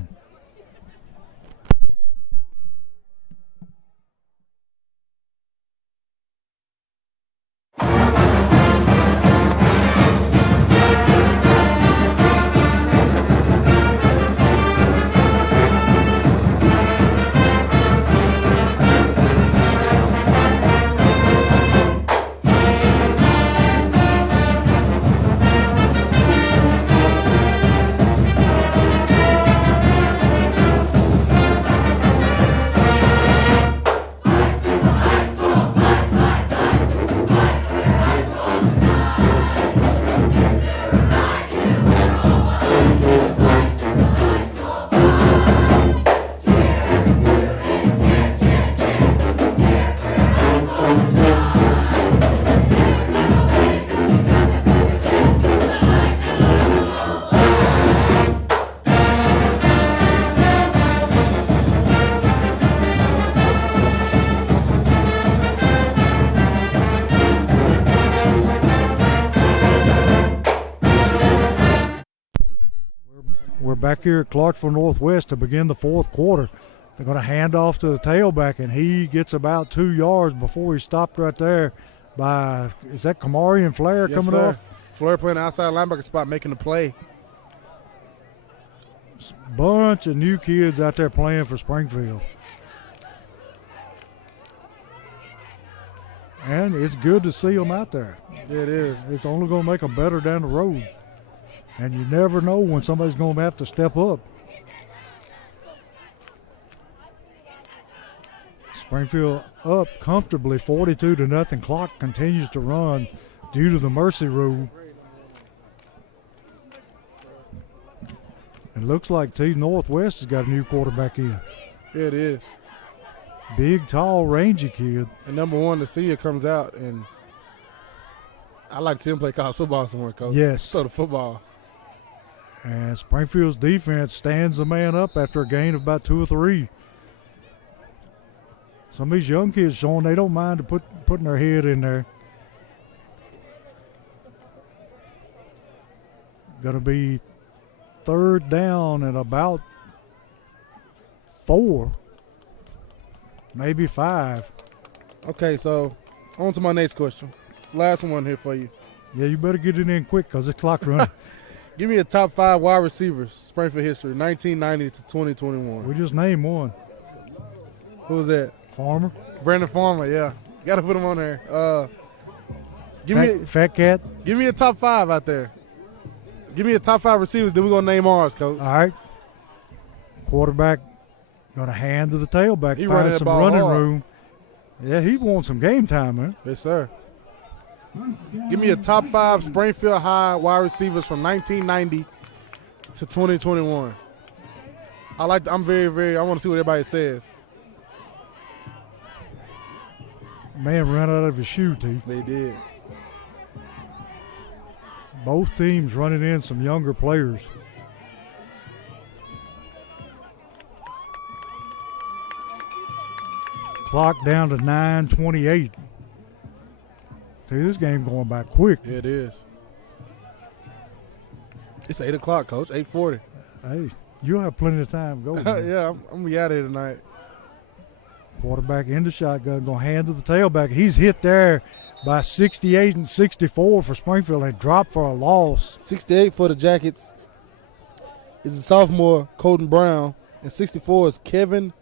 back here at Clarksville Northwest to begin the fourth quarter. They're going to hand off to the tailback, and he gets about 2 yards before he stopped right there by, is that Kamari and Flair Yes, coming sir. off? Flair playing the outside linebacker spot, making the play. Bunch of new kids out there playing for Springfield. And it's good to see them out there. Yeah, it is. It's only going to make them better down the road. And you never know when somebody's going to have to step up. Springfield up comfortably 42-0. Clock continues to run due to the mercy rule. It looks like T Northwest has got a new quarterback in. Yeah, it is. Big, tall, rangy kid. And number one, the senior comes out, and I like to see him play college football somewhere, Coach. Yes. Throw the football. And Springfield's defense stands the man up after a gain of about 2 or 3. Some of these young kids showing they don't mind putting their head in there. Going to be third down and about 4, maybe 5. Okay, so on to my next question. Last one here for you. Yeah, you better get it in quick because the clock running. Give me a top 5 wide receivers, Springfield history, 1990 to 2021. We just named one. Who was that? Farmer. Brandon Farmer, yeah. Got to put him on there. Fat Cat. Give me a top 5 out there. Give me a top 5 receivers, then we're going to name ours, Coach. All right. Quarterback got a hand to the tailback. He Find running that some ball running hard. room. Yeah, he wants some game time, man. Yes, sir. Give me a top 5 Springfield High wide receivers from 1990 to 2021. I want to see what everybody says. Man ran out of his shoe, T. They did. Both teams running in some younger players. Clock down to 9:28. See, this game going by quick. Yeah, it is. It's 8 o'clock, Coach, 8:40. Hey, you'll have plenty of time to go. Man. Yeah, I'm going to be out of here tonight. Quarterback in the shotgun, going to hand to the tailback. He's hit there by 68 and 64 for Springfield and dropped for a loss. 68 for the Jackets is the sophomore, Colton Brown. And 64 is Kevin,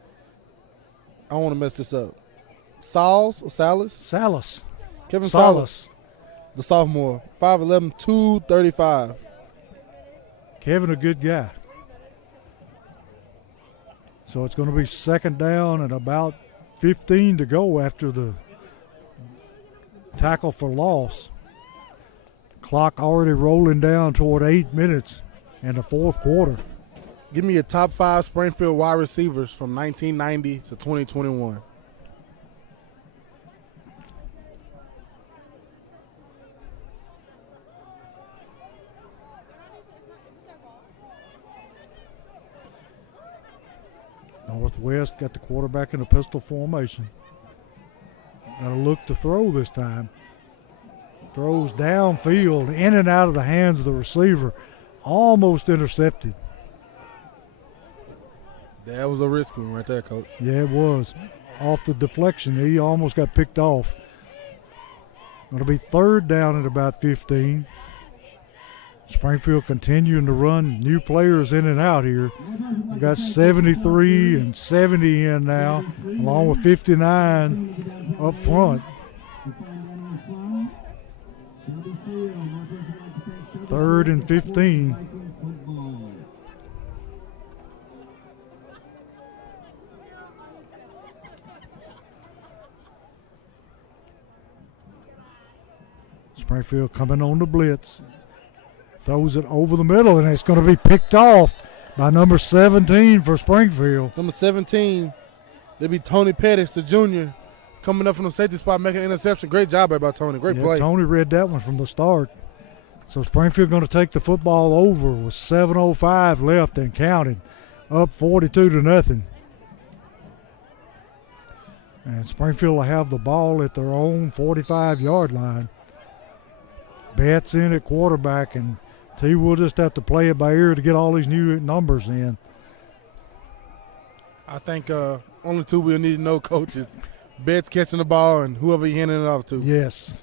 I don't want to mess this up, Salas? Kevin Salas, the sophomore, 5'11", 235. Kevin, a good guy. So it's going to be second down and about 15 to go after the tackle for loss. Clock already rolling down toward 8 minutes in the fourth quarter. Give me a top 5 Springfield wide receivers from 1990 to 2021. Northwest got the quarterback in a pistol formation. Got to look to throw this time. Throws downfield, in and out of the hands of the receiver. Almost intercepted. That was a risky one right there, Coach. Yeah, it was. Off the deflection, he almost got picked off. Going to be third down at about 15. Springfield continuing to run new players in and out here. We got 73 and 70 in now, along with 59 up front. Third and 15. Springfield coming on the blitz. Throws it over the middle, and it's going to be picked off by number 17 for Springfield. Number 17, it'll be Tony Pettis, the junior, coming up from the safety spot, making an interception. Great job by Tony. Great play. Tony read that one from the start. So Springfield going to take the football over with 7:05 left and counting, up 42-0. And Springfield will have the ball at their own 45-yard line. Betts in at quarterback, and T, we'll just have to play it by ear to get all these new numbers in. I think only two we'll need to know, Coach, is Betts catching the ball and whoever he handing it off to. Yes.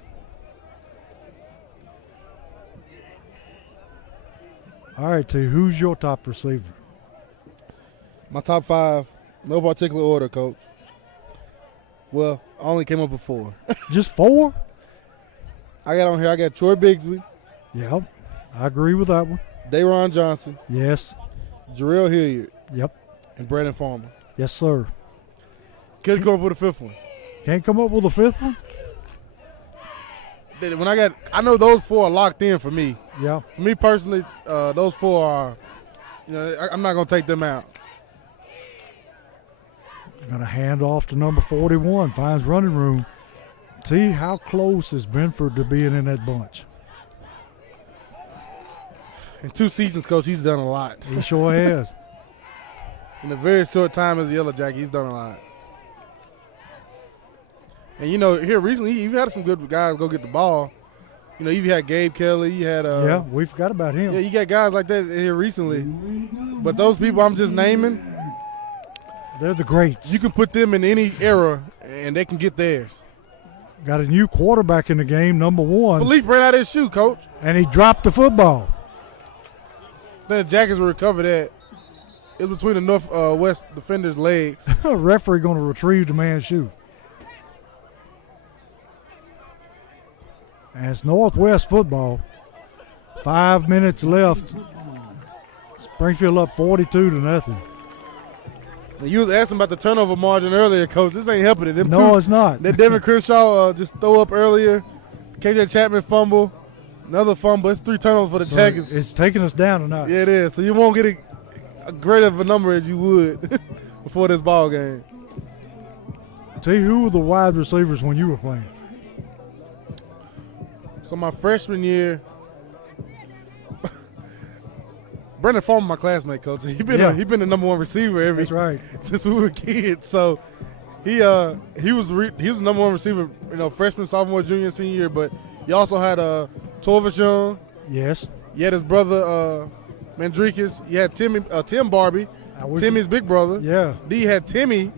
All right, T, who's your top receiver? My top 5, no particular order, Coach. Well, I only came up with 4. Just 4? I got Troy Bigsby, Yep. I agree with that one. Dayron Johnson, Yes. Jarrell Hilliard, Yep. and Brandon Farmer. Yes, sir. Couldn't come up with a 5th one. Can't come up with a 5th one? I know those 4 are locked in for me. Yeah. For me personally, those 4 are, I'm not going to take them out. Got a hand off to number 41. Finds running room. See how close is Benford to being in that bunch. In 2 seasons, Coach, he's done a lot. He sure has. In a very short time as a Yellow Jacket, he's done a lot. And, here recently, you've had some good guys go get the ball. You've had Gabe Kelly. You had yeah, we forgot about him. Yeah, you got guys like that here recently. But those people I'm just naming, they're the greats. you can put them in any era, and they can get theirs. Got a new quarterback in the game, number 1. Philippe ran out of his shoe, Coach. And he dropped the football. Then the Jackets will recover that. It was between the Northwest defender's legs. Referee going to retrieve the man's shoe. And it's Northwest football. 5 minutes left. Springfield up 42-0. You was asking about the turnover margin earlier, Coach. This ain't helping it. No, it's not. That Devin Crenshaw just throw up earlier. KJ Chapman fumble. Another fumble. It's 3 turnovers for the Jackets. It's taking us down tonight. Yeah, it is. So you won't get a greater of a number as you would before this ball game. Tell you who were the wide receivers when you were playing? So my freshman year, Brandon Farmer, my classmate, Coach. He been the number 1 receiver That's right. since we were kids. So he was the number 1 receiver, freshman, sophomore, junior, senior year. But you also had Torvis Young. Yes. You had his brother Mandrikis. You had Tim Barbie, Timmy's big brother. Yeah. Then you had Timmy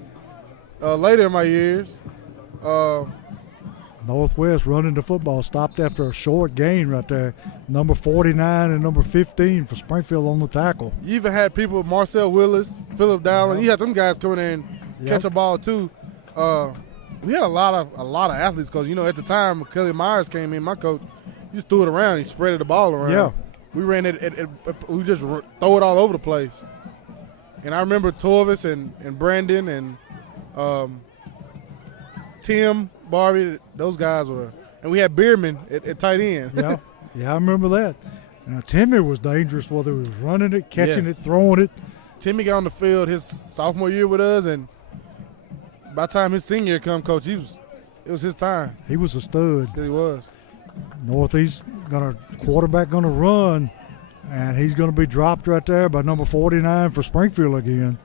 later in my years. Northwest running the football, stopped after a short gain right there. Number 49 and number 15 for Springfield on the tackle. You even had people, Marcel Willis, Philip Dowling. You had them guys coming in and catch a ball too. We had a lot of athletes because at the time Kelly Myers came in, my coach, he just threw it around. He spreaded the ball around. Yeah. We ran it. We just throw it all over the place. And I remember Torvis and Brandon and Tim, Barbie, those guys were. And we had Bierman at tight end. Yeah, I remember that. Now, Timmy was dangerous whether he was running it, catching it, throwing it. Timmy got on the field his sophomore year with us, and by the time his senior year come, Coach, it was his time. He was a stud. He was. Northeast quarterback gonna run, and he's gonna be dropped right there by number 49 for Springfield again.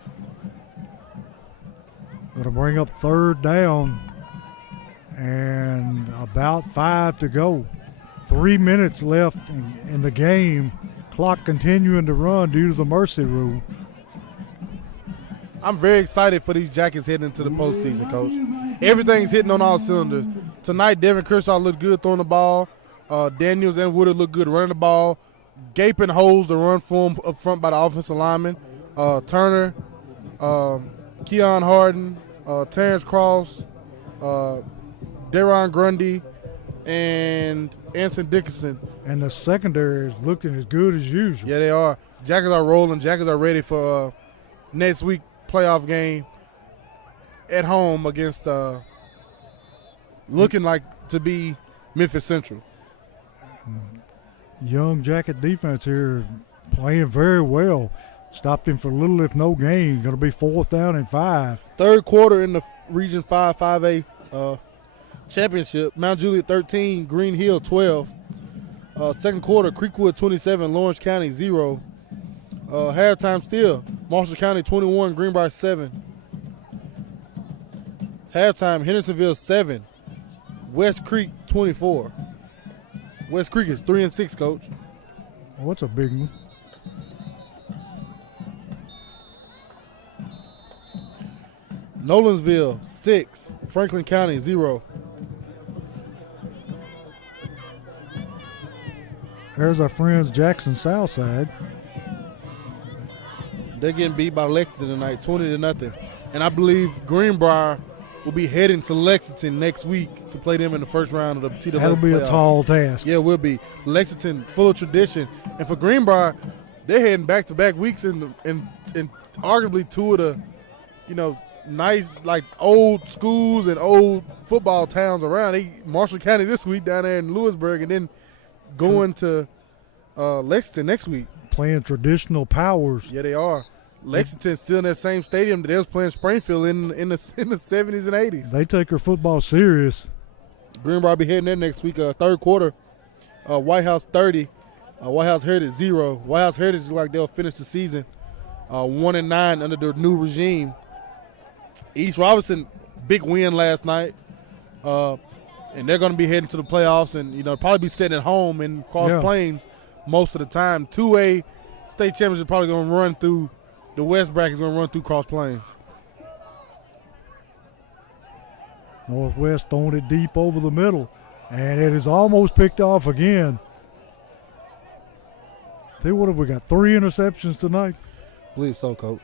Gonna bring up 3rd down, and about 5 to go. 3 minutes left in the game. Clock continuing to run due to the mercy rule. I'm very excited for these Jackets heading into the postseason, Coach. Everything's hitting on all cylinders. Tonight, Devin Kershaw looked good throwing the ball. Daniels and Woodard looked good running the ball. Gaping holes to run for him up front by the offensive lineman. Turner, Keon Harden, Terrence Cross, Deron Grundy, and Anson Dickinson. And the secondary is looking as good as usual. Yeah, they are. Jackets are rolling. Jackets are ready for next week playoff game at home against looking like to be Memphis Central. Young Jacket defense here playing very well. Stopped him for little if no gain. Going to be 4th down and 5. 3rd quarter in the Region 5 5A championship. Mount Juliet 13, Green Hill 12. 2nd quarter, Creekwood 27, Lawrence County 0. Halftime still, Marshall County 21, Greenbrier 7. Halftime, Hendersonville 7, West Creek 24. West Creek is 3-6, Coach. Oh, it's a big one. Nolensville 6, Franklin County 0. There's our friends Jackson Southside. They're getting beat by Lexington tonight, 20-0. And I believe Greenbrier will be heading to Lexington next week to play them in the first round of the TWS That'll be playoffs. a tall task. Yeah, it will be. Lexington, full of tradition. And for Greenbrier, they're heading back-to-back weeks in arguably two of the, nice, like, old schools and old football towns around. Marshall County this week down there in Lewisburg, and then going to Lexington next week. Playing traditional powers. Yeah, they are. Lexington's still in that same stadium that they was playing Springfield in the 70s and 80s. They take their football serious. Greenbrier will be heading there next week, third quarter. White House 30, White House Heritage 0. White House Heritage is like they'll finish the season 1-9 under the new regime. East Robinson, big win last night. And they're going to be heading to the playoffs and, probably be sitting at home in Cross Plains most of the time. 2A state championship probably going to run through the West bracket, is going to run through Cross Plains. Northwest throwing it deep over the middle, and it is almost picked off again. See, what have we got? 3 interceptions tonight? I believe so, Coach.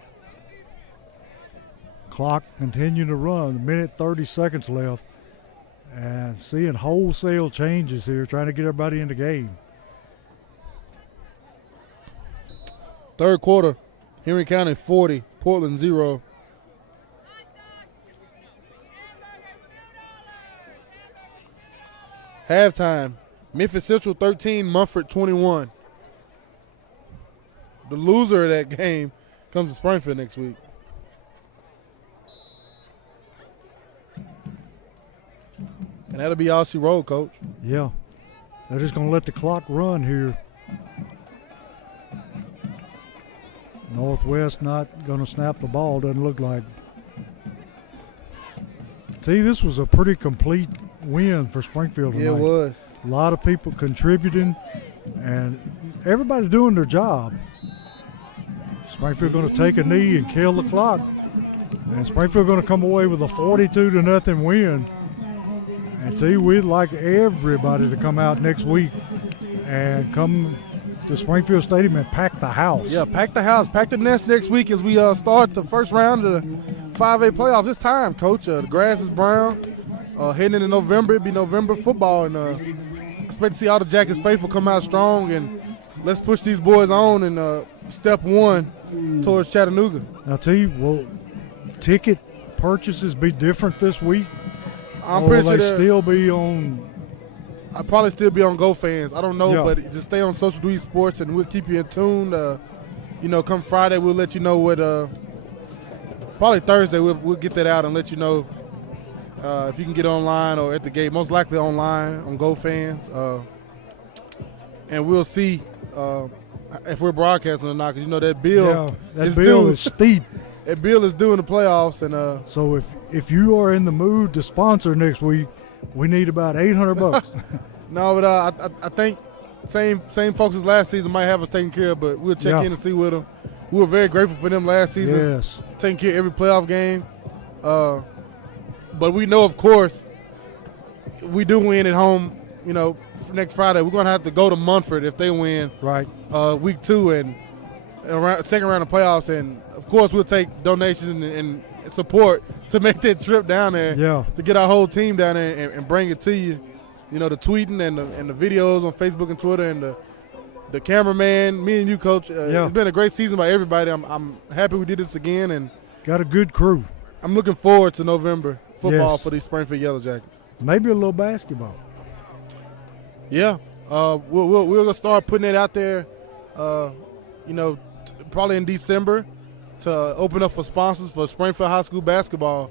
Clock continuing to run. 1:30 seconds left. And seeing wholesale changes here, trying to get everybody in the game. Third quarter, Henry County 40, Portland 0. Halftime, Memphis Central 13, Munford 21. The loser of that game comes to Springfield next week. And that'll be all she wrote, Coach. Yeah. They're just going to let the clock run here. Northwest not going to snap the ball, doesn't look like. See, this was a pretty complete win for Springfield tonight. Yeah, it was. A lot of people contributing, and everybody doing their job. Springfield going to take a knee and kill the clock. And Springfield going to come away with a 42-0 win. And see, we'd like everybody to come out next week and come to Springfield Stadium and pack the house. Yeah, pack the house, pack the nest next week as we start the first round of the 5A playoffs. It's time, Coach. The grass is brown. Heading into November, it'll be November football, and expect to see all the Jackets faithful come out strong, and let's push these boys on in step one towards Chattanooga. Now, T, will ticket purchases be different this week? I'm pretty sure will they still be on? I'll probably still be on GoFans. I don't know, Yeah. but just stay on Social Degree Sports, and we'll keep you in tune. Come Friday, we'll let you know what. Probably Thursday, we'll get that out and let you know if you can get online or at the gate. Most likely online on GoFans, and we'll see if we're broadcasting or not. Because that bill, that bill is steep. That bill is due in the playoffs, and so if you are in the mood to sponsor next week, we need about $800. No, but I think same folks as last season might have us taken care of, but we'll check in and see with them. We were very grateful for them last season. Yes. Taking care of every playoff game. But we know, of course, we do win at home, next Friday. We're going to have to go to Munford if they win week 2 and second round of playoffs. And, of course, we'll take donations and support to make that trip down there to get our whole team down there and bring it to you. The tweeting and the videos on Facebook and Twitter and the cameraman, me and you, Coach. It's been a great season by everybody. I'm happy we did this again. And got a good crew. I'm looking forward to November football for these Springfield Yellow Jackets. Maybe a little basketball. Yeah. We'll start putting it out there, probably in December to open up for sponsors for Springfield High School basketball.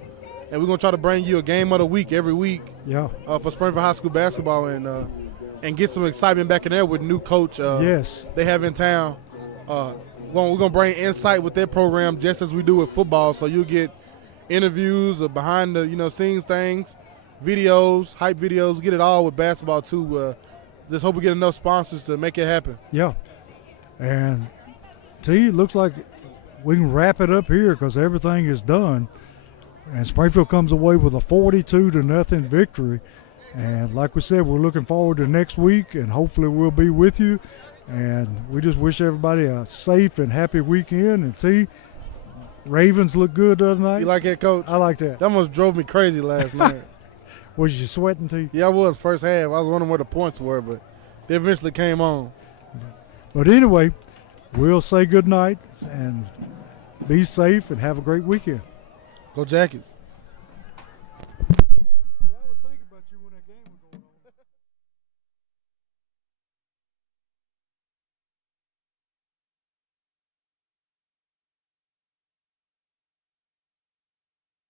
And we're going to try to bring you a game of the week every week for Springfield High School basketball and get some excitement back in there with new coach they have in town. We're going to bring insight with their program just as we do with football. So you'll get interviews or behind the scenes things, videos, hype videos, get it all with basketball too. Just hope we get enough sponsors to make it happen. Yeah. And T, it looks like we can wrap it up here because everything is done. And Springfield comes away with a 42-0 victory. And like we said, we're looking forward to next week, and hopefully we'll be with you. And we just wish everybody a safe and happy weekend. And T, Ravens look good the other night. You like that, Coach? I like that. That almost drove me crazy last night. Was you sweating, T? Yeah, I was first half. I was wondering where the points were, but they eventually came on. But anyway, we'll say good night and be safe and have a great weekend. Go Jackets.